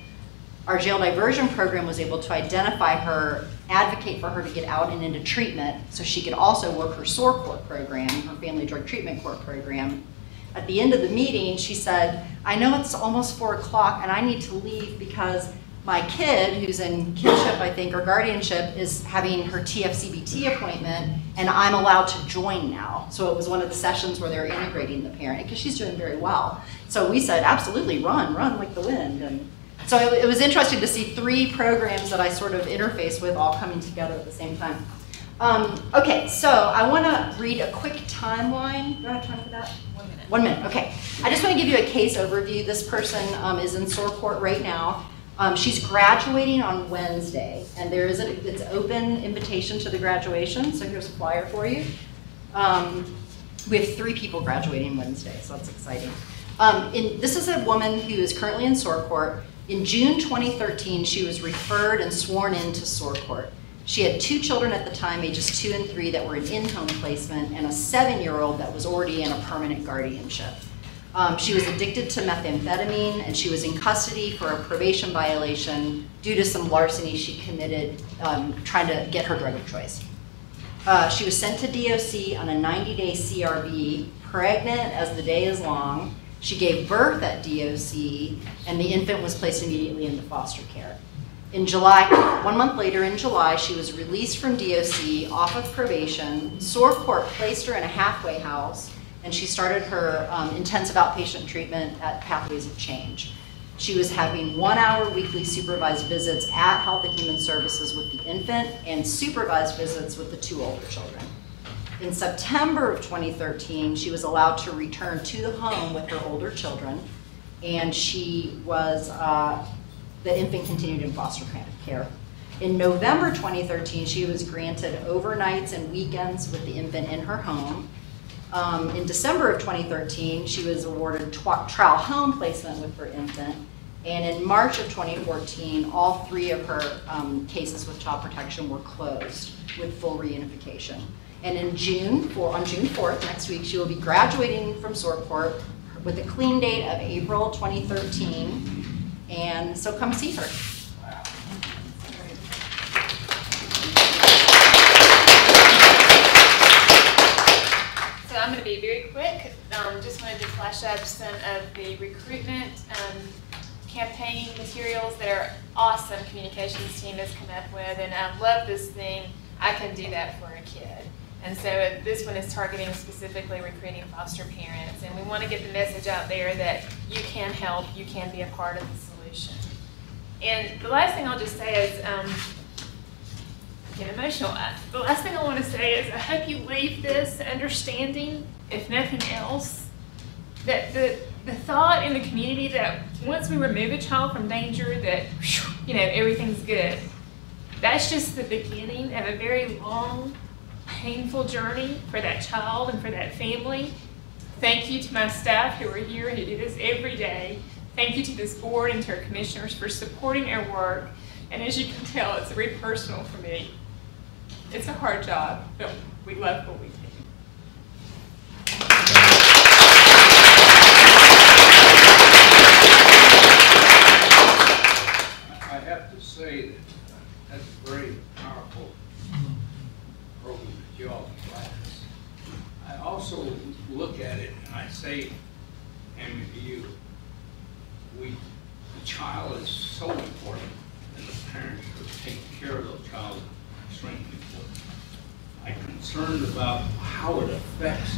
Our jail diversion program was able to identify her, advocate for her to get out and into treatment so she could also work her SOAR court program, her family drug treatment court program. At the end of the meeting, she said, I know it's almost 4 o'clock and I need to leave because my kid, who's in kinship, I think, or guardianship, is having her TFCBT appointment and I'm allowed to join now. So it was one of the sessions where they're integrating the parent because she's doing very well. So we said, absolutely, run like the wind. And so it was interesting to see 3 programs that I sort of interface with all coming together at the same time. Okay, so I want to read a quick timeline. Do I have time for that? 1 minute. 1 minute, okay. I just want to give you a case overview. This person is in SOAR court right now. She's graduating on Wednesday, and it's open invitation to the graduation, so here's a flyer for you. We have 3 people graduating Wednesday, so that's exciting. This is a woman who is currently in SOAR court. In June 2013, she was referred and sworn into SOAR court. She had 2 children at the time, ages 2 and 3, that were in-home placement, and a 7-year-old that was already in a permanent guardianship. She was addicted to methamphetamine, and she was in custody for a probation violation due to some larceny she committed trying to get her drug of choice. She was sent to DOC on a 90-day CRB, pregnant as the day is long. She gave birth at DOC, and the infant was placed immediately into foster care. In July, 1 month later in July, she was released from DOC off of probation. SOAR court placed her in a halfway house, and she started her intensive outpatient treatment at Pathways of Change. She was having 1-hour weekly supervised visits at Health and Human Services with the infant and supervised visits with the 2 older children. In September of 2013, she was allowed to return to the home with her older children, and she was, the infant continued in foster care. In November 2013, she was granted overnights and weekends with the infant in her home. In December of 2013, she was awarded trial home placement with her infant. And in March of 2014, all 3 of her cases with child protection were closed with full reunification. And in on June 4th, next week, she will be graduating from SORT Court with a clean date of April 2013. And so come see her. So I'm going to be very quick. Just wanted to flash up some of the recruitment campaign materials that our awesome communications team has come up with, and I love this thing, I can do that for a kid. And so this one is targeting specifically recruiting foster parents, and we want to get the message out there that you can help, you can be a part of the solution. And the last thing I'll just say is, get emotional. The last thing I want to say is I hope you leave this understanding, if nothing else, that the thought in the community that once we remove a child from danger that, everything's good. That's just the beginning of a very long, painful journey for that child and for that family. Thank you to my staff who are here, who do this every day. Thank you to this board and to our commissioners for supporting our work. And as you can tell, it's very personal for me. It's a hard job, but we love what we do. I have to say that that's a very powerful program that you all class. I also look at it and I say, Tammy, to you, the child is so important, and the parents who take care of the child are extremely important. I'm concerned about how it affects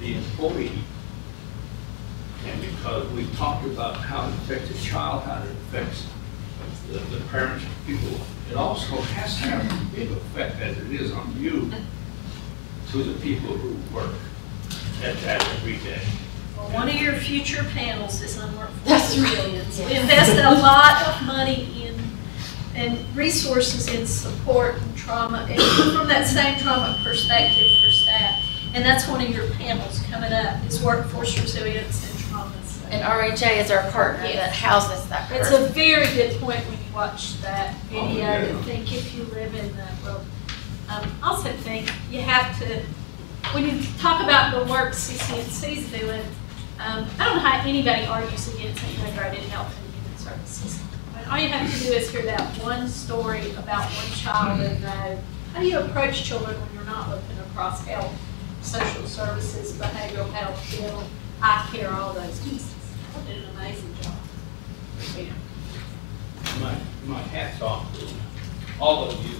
the employee. And because we talked about how it affects the child, how it affects the parents, people, it also has to have a big effect as it is on you to the people who work at that every day. Well, one of your future panels is on workforce resilience. We invested a lot of money in resources in support and trauma, and from that same trauma perspective for staff. And that's one of your panels coming up, is workforce resilience and trauma. So. And RHA is our partner that houses that person. It's a very good point when you watch that video and think if you live in that world. Also think you have to, when you talk about the work CCNC's doing, I don't know how anybody argues against integrated health and human services. All you have to do is hear that one story about one child and know how do you approach children when you're not looking across health, social services, behavioral health, dental, eye care, all those pieces. They did an amazing job. Yeah. My hat's off to all of you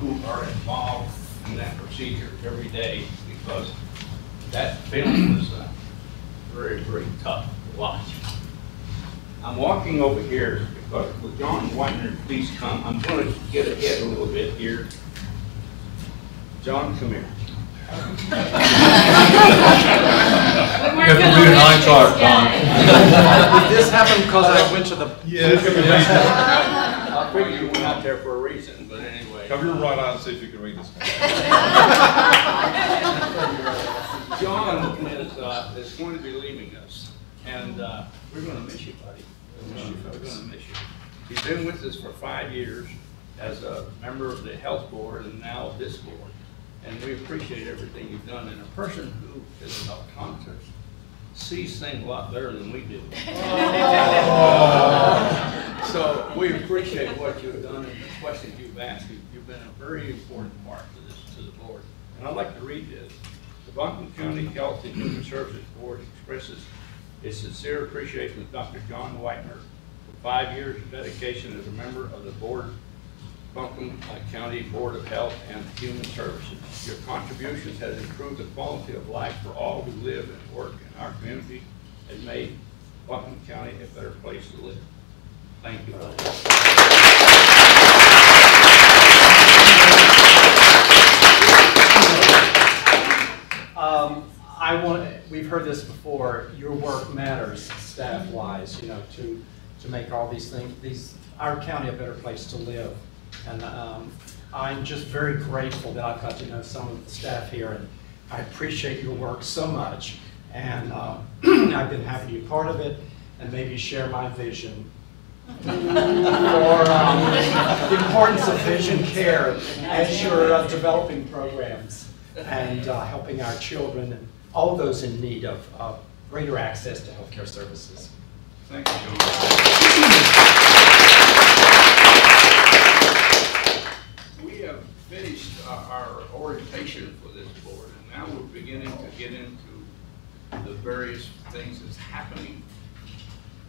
who are involved in that procedure every day, because that film was very, very tough to watch. I'm walking over here because with John Whitner, please come. I'm going to get ahead a little bit here. John, come here. You have to do an eye chart, John. This happened because I went to the... I figured you went out there for a reason, but anyway. Cover your right eye and see if you can read this. John is going to be leaving us, and we're going to miss you, buddy. We're going to miss you. He's been with us for 5 years as a member of the health board and now this board. And we appreciate everything you've done. And a person who is an optometrist sees things a lot better than we do. So we appreciate what you've done and the questions you've asked. You've been a very important part to the board. And I'd like to read this. The Buncombe County Health and Human Services Board expresses its sincere appreciation of Dr. John Whitner for 5 years of dedication as a member of the board, Buncombe County Board of Health and Human Services. Your contributions has improved the quality of life for all who live and work in our community and made Buncombe County a better place to live. Thank you. We've heard this before, your work matters staff-wise, to make all these things, our county a better place to live. And I'm just very grateful that I've got to know some of the staff here, and I appreciate your work so much. And I've been happy to be part of it. and maybe share my vision for the importance of vision care as you're developing programs and helping our children and all those in need of greater access to healthcare services. Thank you. We have finished our orientation for this board, and now we're beginning to get into the various things that's happening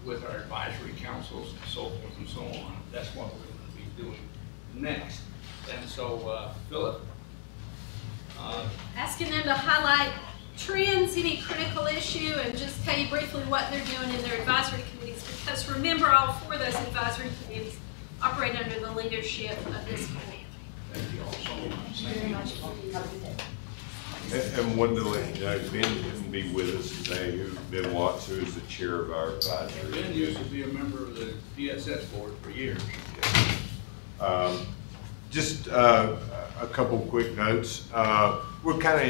with our advisory councils and so forth and so on. That's what we're going to be doing next. And so, Phillip. Asking them to highlight trends, any critical issue, and just tell you briefly what they're doing in their advisory committees, because remember, all four of those advisory committees operate under the leadership of this board. Thank you all so much. Thank you very much. Have a good day. And one to let you know, Ben couldn't be with us today. Ben Watts, who is the chair of our advisory. Ben used to be a member of the PSS board for years. Just a couple quick notes. We're kind of,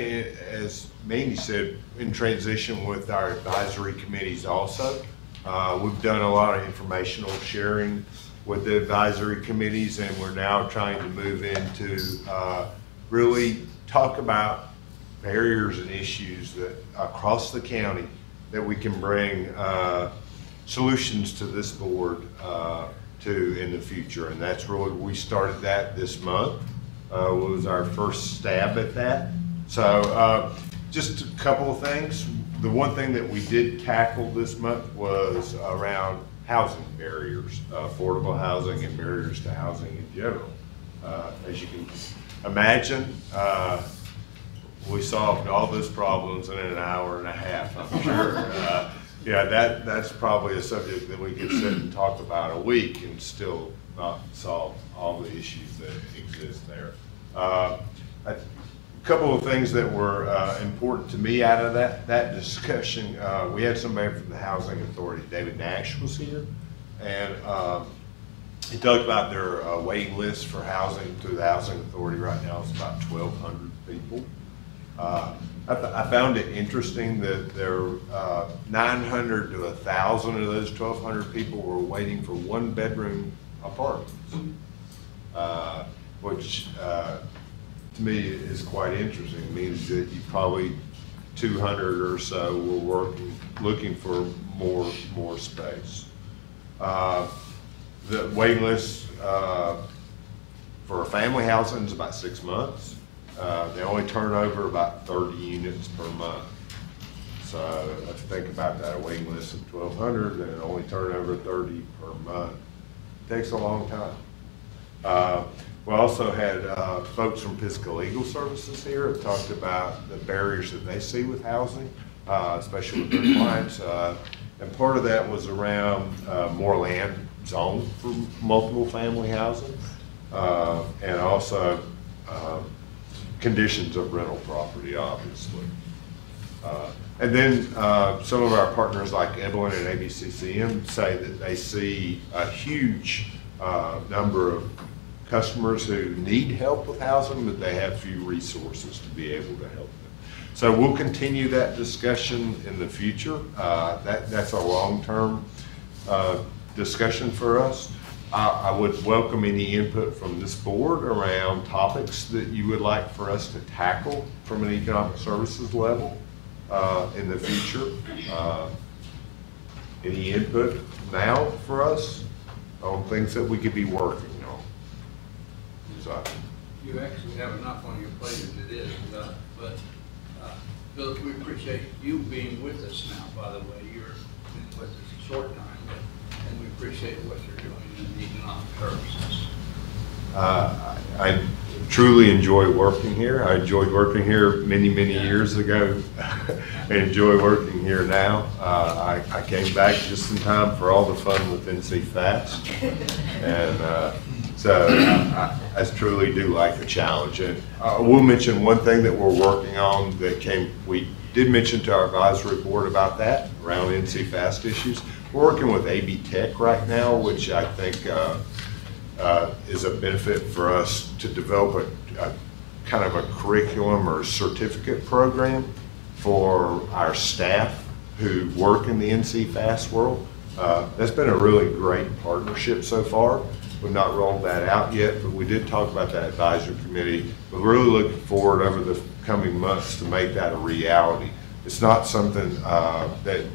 as Mandy said, in transition with our advisory committees also. We've done a lot of informational sharing with the advisory committees, and we're now trying to move into really talk about barriers and issues that across the county that we can bring solutions to this board to in the future. And that's really, we started that this month. Was our first stab at that. So just a couple of things. The one thing that we did tackle this month was around housing barriers, affordable housing and barriers to housing in general. As you can imagine, we solved all those problems in an hour and a half, I'm sure. Yeah, that's probably a subject that we could sit and talk about a week and still not solve all the issues that exist there. A couple of things that were important to me out of that discussion, we had somebody from the Housing Authority, David Nash was here, and he talked about their waiting list for housing through the Housing Authority right now. It's about 1,200 people. I found it interesting that there were 900 to 1,000 of those 1,200 people were waiting for one-bedroom apartments, which to me is quite interesting. It means that you probably 200 or so were looking for more space. The waiting list for family housing is about 6 months. They only turn over about 30 units per month. So let's think about that, a waiting list of 1,200 and only turn over 30 per month. It takes a long time. We also had folks from Physical Legal Services here who talked about the barriers that they see with housing, especially with their clients. And part of that was around more land zoned for multiple family housing, and also conditions of rental property, obviously. And then some of our partners like Evelyn and ABCCM say that they see a huge number of customers who need help with housing, but they have few resources to be able to help them. So we'll continue that discussion in the future. That's a long-term discussion for us. I would welcome any input from this board around topics that you would like for us to tackle from an economic services level in the future. Any input now for us on things that we could be working on? So, You actually have enough on your plate as it is, but Phillip, we appreciate you being with us now, by the way. You're been with us a short time, and we appreciate what you're doing in the economic services. I truly enjoy working here. I enjoyed working here many years ago. I enjoy working here now. I came back just in time for all the fun with NC Fast. And so I truly do like the challenge. And we'll mention one thing that we're working on that we did mention to our advisory board about that, around NC Fast issues. We're working with AB Tech right now, which I think is a benefit for us to develop a kind of a curriculum or certificate program for our staff who work in the NC Fast world, That's been a really great partnership so far. We've not rolled that out yet, but we did talk about that advisory committee. We're really looking forward over the coming months to make that a reality. It's not something that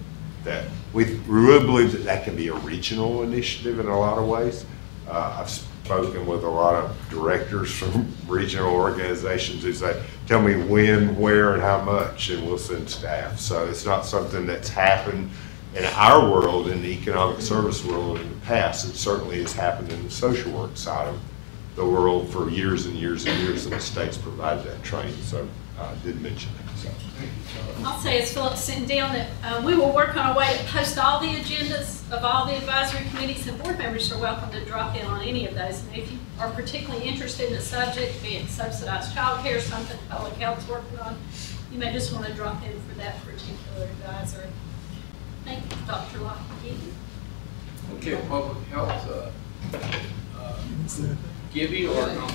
we really believe that can be a regional initiative in a lot of ways. I've spoken with a lot of directors from regional organizations who say, tell me when, where, and how much, and we'll send staff. So it's not something that's happened in our world, in the economic service world in the past. It certainly has happened in the social work side of the world for years and years and years, and the states provide that training. So I did mention that. So. I'll say, as Phillip sitting down, that we will work on a way to post all the agendas of all the advisory committees, and board members are welcome to drop in on any of those. And if you are particularly interested in the subject, be it subsidized childcare, something public health's working on, you may just want to drop in for that particular advisory. Thank you, Dr. Locke. Okay, public health, Gibbie or no?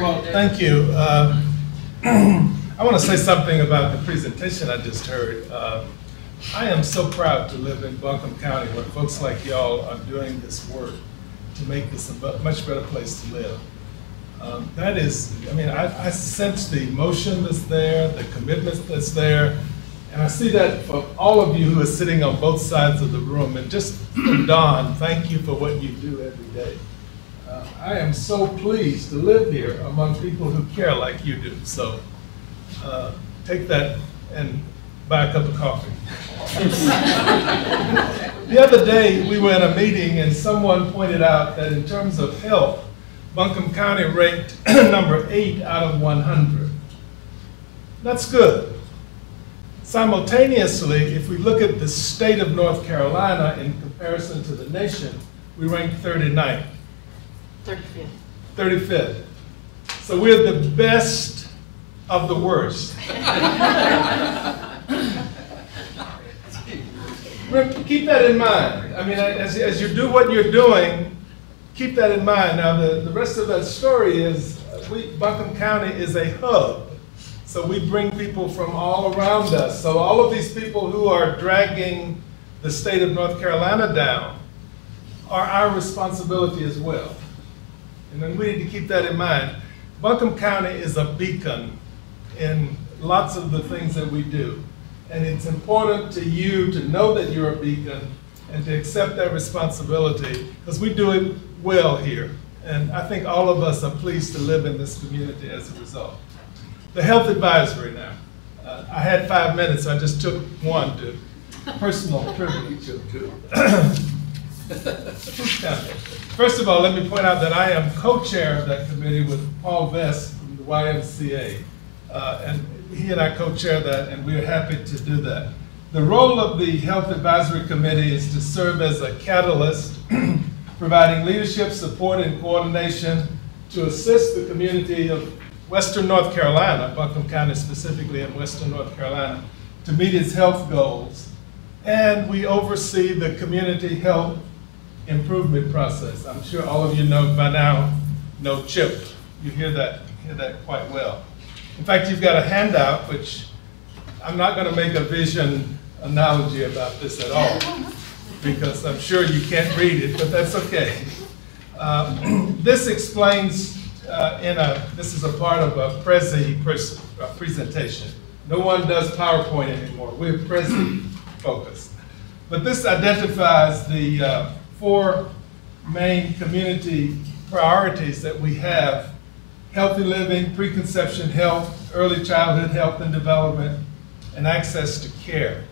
Well, thank you. I want to say something about the presentation I just heard. I am so proud to live in Buncombe County where folks like y'all are doing this work to make this a much better place to live. That is, I mean, I sense the emotion that's there, the commitment that's there, and I see that for all of you who are sitting on both sides of the room. And just from Don, thank you for what you do every day. I am so pleased to live here among people who care like you do. So take that and buy a cup of coffee. The other day, we were in a meeting and someone pointed out that in terms of health, Buncombe County ranked number 8 out of 100. That's good. Simultaneously, if we look at the state of North Carolina in comparison to the nation, we rank 39th. 35th. 35th. So we're the best of the worst. Keep that in mind. I mean, as you do what you're doing, keep that in mind. Now, the rest of that story is, Buncombe County is a hub. So we bring people from all around us. So all of these people who are dragging the state of North Carolina down are our responsibility as well. And then we need to keep that in mind. Buncombe County is a beacon in lots of the things that we do. And it's important to you to know that you're a beacon and to accept that responsibility, because we do it well here. And I think all of us are pleased to live in this community as a result. The health advisory now. I had 5 minutes, so I just took one to personal privilege. First of all, let me point out that I am co-chair of that committee with Paul Vest from the YMCA. And he and I co-chair that, and we're happy to do that. The role of the Health Advisory Committee is to serve as a catalyst, providing leadership, support, and coordination to assist the community of Western North Carolina, Buncombe County specifically in Western North Carolina, to meet its health goals. And we oversee the community health improvement process. I'm sure all of you know by now, know CHIP. You hear that quite well. In fact, you've got a handout, which I'm not going to make a vision analogy about this at all, because I'm sure you can't read it, but that's okay. This explains, this is a part of a Prezi presentation. No one does PowerPoint anymore. We're Prezi focused. But this identifies the 4 main community priorities that we have: healthy living, preconception health, early childhood health and development, and access to care.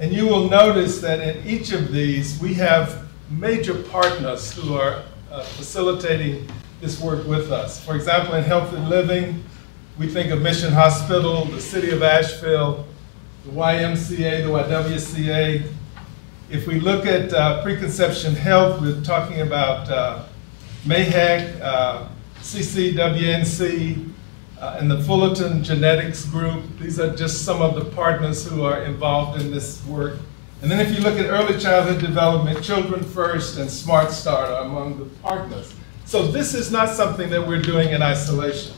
And you will notice that in each of these, we have major partners who are facilitating this work with us. For example, in healthy living, we think of Mission Hospital, the City of Asheville, the YMCA, the YWCA. If we look at preconception health, we're talking about MAHEC, CCWNC, and the Fullerton Genetics Group. These are just some of the partners who are involved in this work. And then if you look at early childhood development, Children First and Smart Start are among the partners. So this is not something that we're doing in isolation.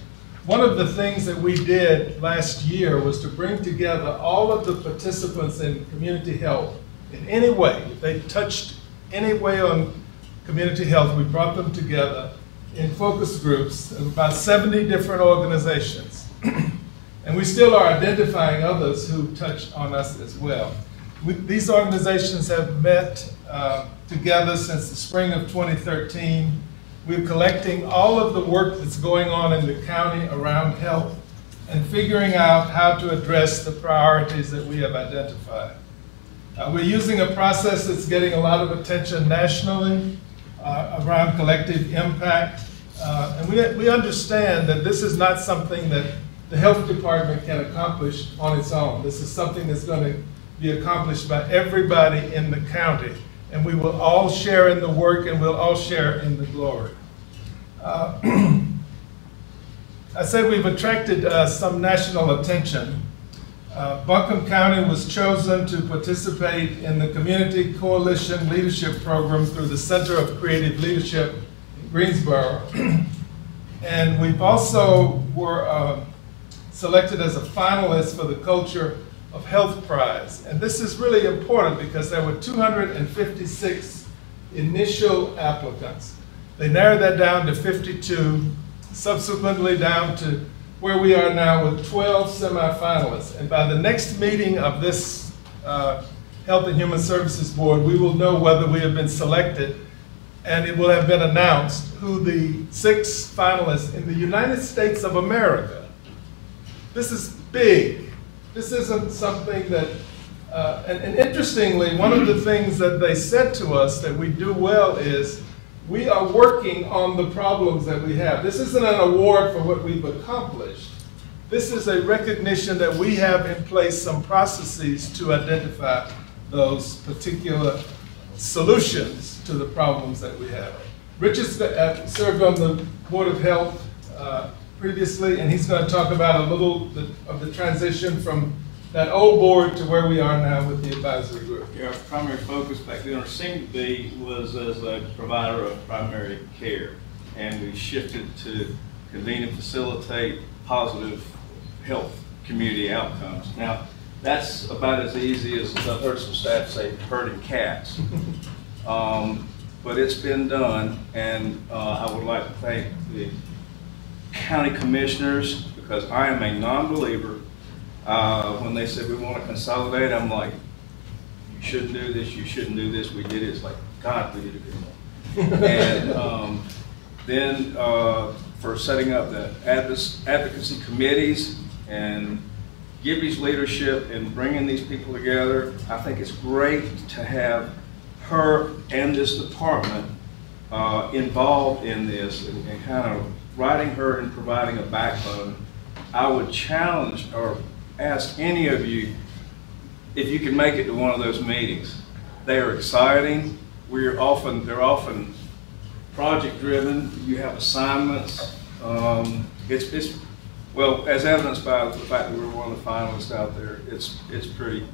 One of the things that we did last year was to bring together all of the participants in community health in any way. If they touched any way on community health, we brought them together in focus groups of about 70 different organizations. And we still are identifying others who touch on us as well. These organizations have met together since the spring of 2013. We're collecting all of the work that's going on in the county around health and figuring out how to address the priorities that we have identified. We're using a process that's getting a lot of attention nationally around collective impact. And we understand that this is not something that the health department can accomplish on its own. This is something that's going to be accomplished by everybody in the county. And we will all share in the work and we'll all share in the glory. I said we've attracted some national attention. Buncombe County was chosen to participate in the Community Coalition Leadership Program through the Center of Creative Leadership in Greensboro. And we've also were selected as a finalist for the Culture of Health Prize. And this is really important because there were 256 initial applicants. They narrowed that down to 52, subsequently down to where we are now with 12 semifinalists. And by the next meeting of this Health and Human Services Board, we will know whether we have been selected, and it will have been announced who the 6 finalists in the United States of America. This is big. This isn't something that, and interestingly, one of the things that they said to us that we do well is we are working on the problems that we have. This isn't an award for what we've accomplished. This is a recognition that we have in place some processes to identify those particular solutions to the problems that we have. Richard served on the Board of Health previously, and he's going to talk about a little bit of the transition from that old board to where we are now with the advisory group. Yeah, our primary focus back then, or seemed to be, was as a provider of primary care. And we shifted to convene and facilitate positive health community outcomes. Now, that's about as easy as I've heard some staff say, herding cats. But it's been done, and I would like to thank the county commissioners, because I am a non-believer. When they said we want to consolidate, I'm like, you shouldn't do this, you shouldn't do this. We did it. It's like, God, we did a good one. And then for setting up the advocacy committees and Gibbie's leadership in bringing these people together. I think it's great to have her and this department involved in this and kind of writing her and providing a backbone. I would challenge or ask any of you if you can make it to one of those meetings. They are exciting. They're often project driven. You have assignments. It's well, as evidenced by the fact that we were one of the finalists out there. It's pretty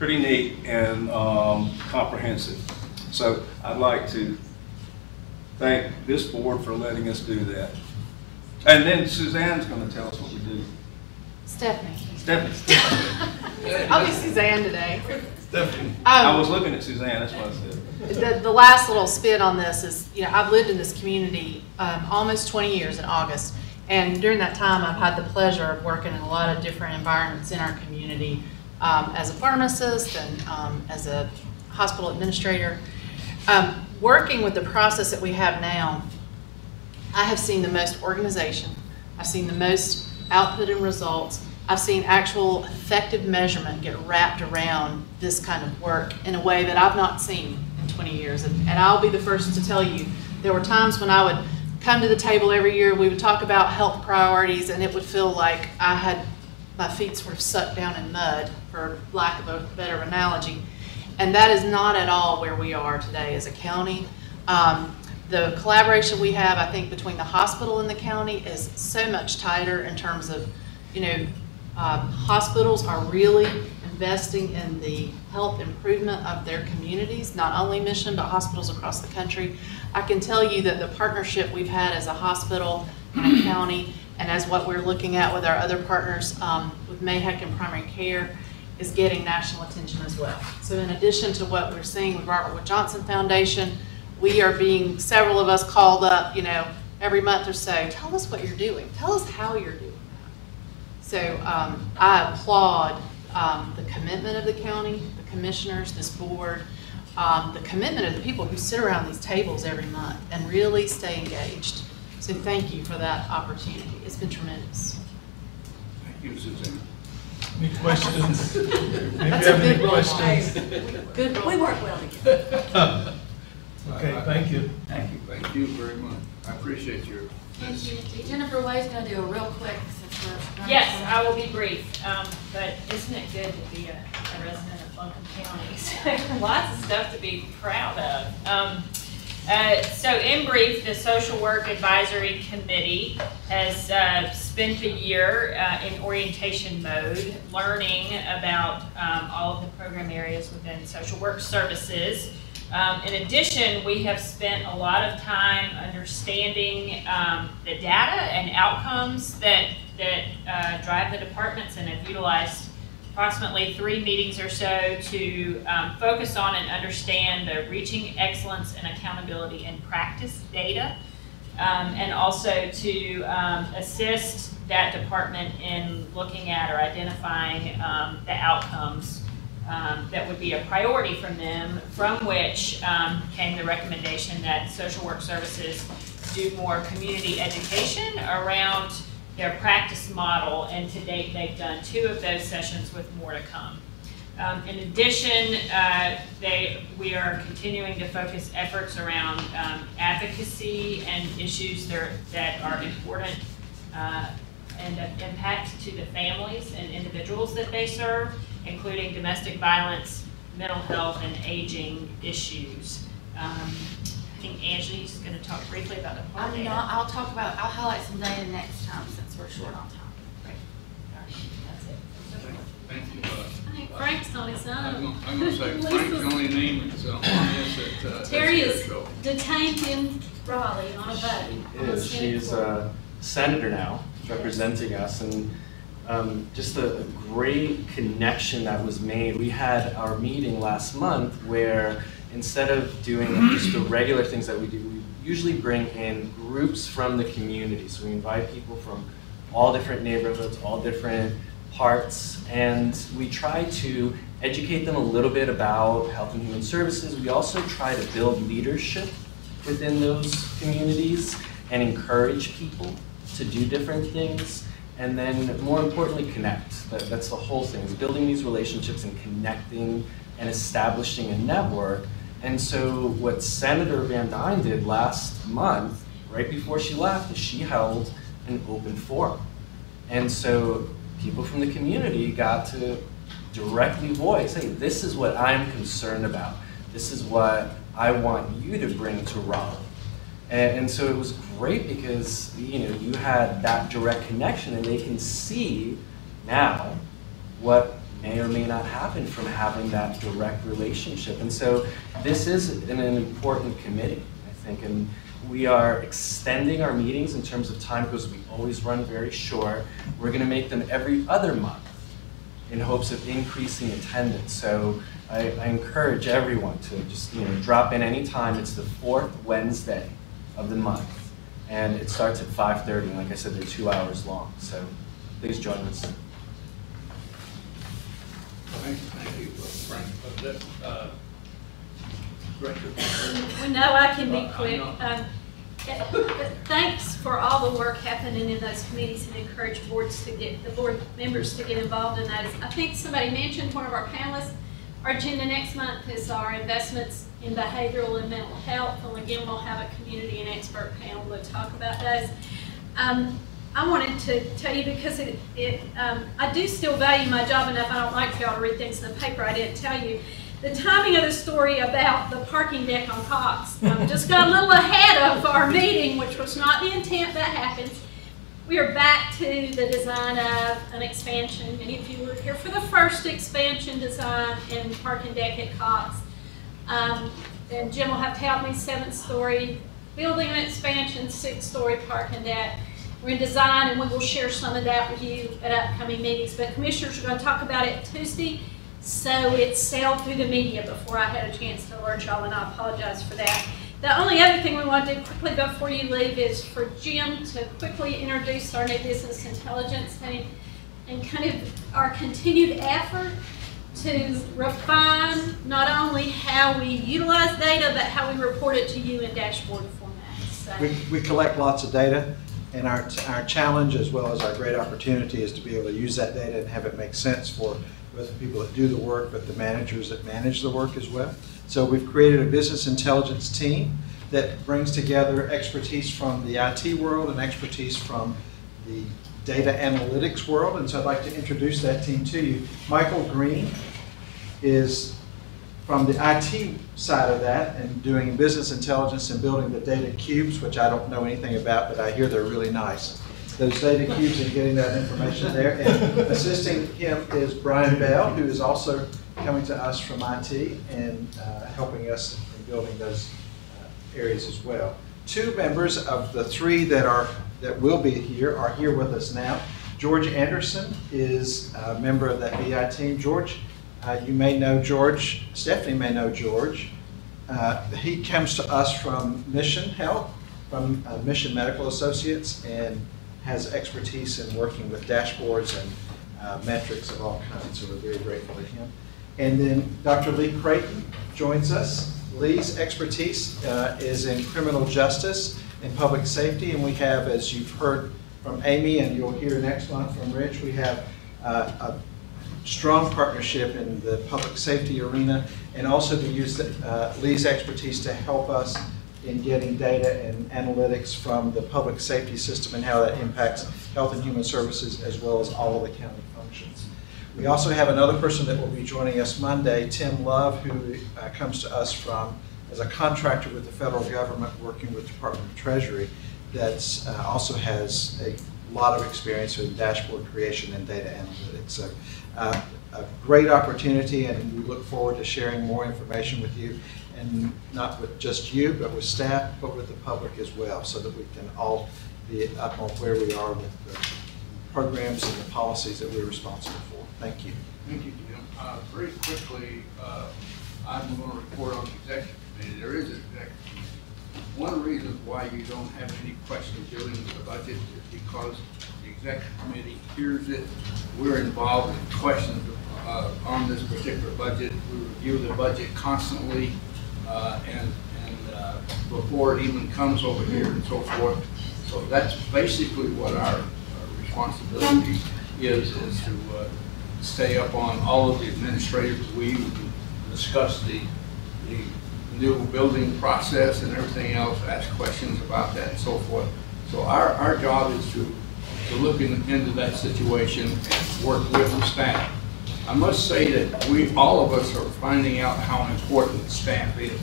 neat and comprehensive. So I'd like to thank this board for letting us do that. And then Suzanne's going to tell us what we do. Stephanie. Stephanie. I'll be Suzanne today. Stephanie. I was looking at Suzanne, that's what I said. The last little spin on this is, you know, I've lived in this community almost 20 years in August. And during that time, I've had the pleasure of working in a lot of different environments in our community as a pharmacist and as a hospital administrator. Working with the process that we have now, I have seen the most organization. I've seen the most output and results. I've seen actual effective measurement get wrapped around this kind of work in a way that I've not seen in 20 years. And I'll be the first to tell you, there were times when I would come to the table every year, we would talk about health priorities, and it would feel like I had my feet sort of sucked down in mud, for lack of a better analogy. And that is not at all where we are today as a county. The collaboration we have, I think, between the hospital and the county is so much tighter in terms of, you know, hospitals are really investing in the health improvement of their communities, not only Mission, but hospitals across the country. I can tell you that the partnership we've had as a hospital and a county, and as what we're looking at with our other partners with MAHEC and primary care, is getting national attention as well. So in addition to what we're seeing with Robert Wood Johnson Foundation, we are being, several of us called up, you know, every month or so, tell us what you're doing, tell us how you're doing that. So I applaud the commitment of the county, the commissioners, this board, the commitment of the people who sit around these tables every month and really stay engaged. So thank you for that opportunity. It's been tremendous. Thank you, Suzanne. Any questions? That's a good role model. Good role. We work well together. Okay, thank you. Thank you. Thank you very much. I appreciate your. Jennifer Wade's gonna do a real quick since we're. Yes, I will be brief, but isn't it good to be a resident of Buncombe County? Lots of stuff to be proud of. So in brief, the Social Work Advisory Committee has spent the year in orientation mode, learning about all of the program areas within social work services. In addition, we have spent a lot of time understanding the data and outcomes that drive the departments, and have utilized approximately 3 meetings or so to focus on and understand the reaching excellence and accountability in practice data, and also to assist that department in looking at or identifying the outcomes that would be a priority from them, from which came the recommendation that social work services do more community education around their practice model, and to date they've done 2 of those sessions with more to come. In addition, we are continuing to focus efforts around advocacy and issues that are important and impact to the families and individuals that they serve, including domestic violence, mental health, and aging issues. I think Angie's going to talk briefly about the part data. I'll highlight some data next time since we're short on time. Great. All right, that's it. Thank you. I think Frank's on his own. I'm going to say Frank's the only name that's on this. Terry is detained in Raleigh on a boat. She's a senator now, representing us, and just a great connection that was made. We had our meeting last month where instead of doing just the regular things that we do, we usually bring in groups from the community. So we invite people from all different neighborhoods, all different parts, and we try to educate them a little bit about Health and Human Services. We also try to build leadership within those communities and encourage people to do different things. And then more importantly, connect. That's the whole thing, is building these relationships and connecting and establishing a network. And so what Senator Van Dyne did last month, right before she left, is she held an open forum. And so people from the community got to directly voice, hey, this is what I'm concerned about. This is what I want you to bring to Raleigh. And so it was great because you had that direct connection, and they can see now what may or may not happen from having that direct relationship. And so this is an important committee, I think, and we are extending our meetings in terms of time because we always run very short. We're going to make them every other month in hopes of increasing attendance. So I encourage everyone to just drop in anytime. It's the 4th Wednesday of the month, and it starts at 5:30. And like I said, they're 2 hours long. So please join us. Thank you, Frank. We know I can be quick. Thanks for all the work happening in those committees, and encourage the board members to get involved in that. I think somebody mentioned, one of our panelists, our agenda next month is our investments in behavioral and mental health, and again we'll have a community and expert panel to talk about those. I wanted to tell you, because I do still value my job enough. I don't like for y'all to read things in the paper I didn't tell you. The timing of the story about the parking deck on Cox just got a little ahead of our meeting, which was not the intent. That happens. We are back to the design of an expansion. Many of you were here for the first expansion design and parking deck at Cox. And Jim will have to help me. 7th story building an expansion, 6th story parking deck. We're in design, and we will share some of that with you at upcoming meetings. But commissioners are going to talk about it Tuesday, so it sailed through the media before I had a chance to alert y'all, and I apologize for that. The only other thing we want to do quickly before you leave is for Jim to quickly introduce our new business intelligence team and kind of our continued effort to refine not only how we utilize data, but how we report it to you in dashboard format. So. We collect lots of data, and our challenge as well as our great opportunity is to be able to use that data and have it make sense for both the people that do the work, but the managers that manage the work as well. So we've created a business intelligence team that brings together expertise from the IT world and expertise from the data analytics world. And so I'd like to introduce that team to you. Michael Green is from the IT side of that and doing business intelligence and building the data cubes, which I don't know anything about, but I hear they're really nice. Those data cubes and getting that information there. And assisting him is Brian Bell, who is also coming to us from IT and helping us in building those areas as well. Two members of the three that will be here are here with us now. George Anderson is a member of that BI team. George, you may know George. Stephanie may know George. He comes to us from Mission Health, from Mission Medical Associates, and has expertise in working with dashboards and metrics of all kinds, so we're very grateful to him. And then Dr. Lee Creighton joins us. Lee's expertise is in criminal justice and public safety, and we have, as you've heard from Amy and you'll hear next month from Rich, we have a strong partnership in the public safety arena, and also to use Lee's expertise to help us in getting data and analytics from the public safety system and how that impacts health and human services as well as all of the county functions. We also have another person that will be joining us Monday, Tim Love, who comes to us from as a contractor with the federal government working with the Department of Treasury that also has a lot of experience in dashboard creation and data analytics. So a great opportunity, and we look forward to sharing more information with you, and not with just you, but with staff, but with the public as well, so that we can all be up on where we are with the programs and the policies that we're responsible for. Thank you. Thank you, Jim. Very quickly, I'm going to report on the executive committee. There is an executive committee. One of the reasons why you don't have any questions dealing with the budget is because the executive committee hears it. We're involved in questions on this particular budget. We review the budget constantly, and before it even comes over here and so forth. So that's basically what our responsibility is to stay up on all of the administrators. We discuss the new building process and everything else, ask questions about that and so forth. So our job is to look into that situation and work with the staff. I must say that all of us are finding out how important staff is.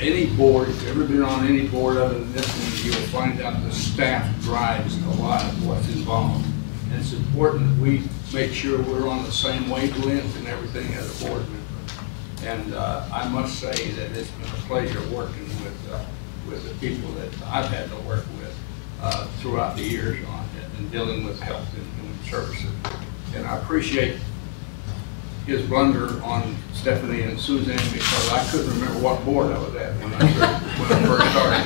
Any board, if you've ever been on any board other than this one, you'll find out the staff drives a lot of what's involved. And it's important that we make sure we're on the same wavelength and everything as a board member. And I must say that it's been a pleasure working with the people that I've had to work with throughout the years on it and dealing with health and human services. And I appreciate his blunder on Stephanie and Suzanne, because I couldn't remember what board I was at when I first started.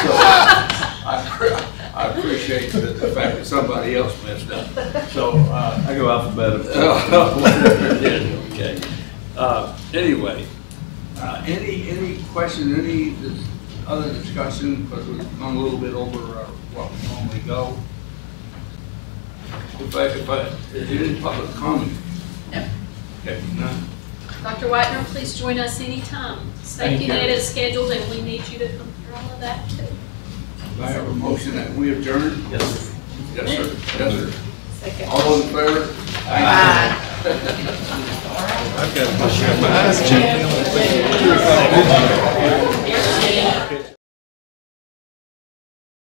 So I appreciate the fact that somebody else messed up. So I go alphabetical. Okay. Anyway, any question, any other discussion? Because we've gone a little bit over what we normally go. Is there any public comment? No. Okay, none. Dr. Whitner, please join us anytime. Safety net is scheduled, and we need you to come through all of that too. Do I have a motion that we adjourn? Yes, sir. Yes, sir. Yes, sir. Second. All those in favor? Aye. I've got to push your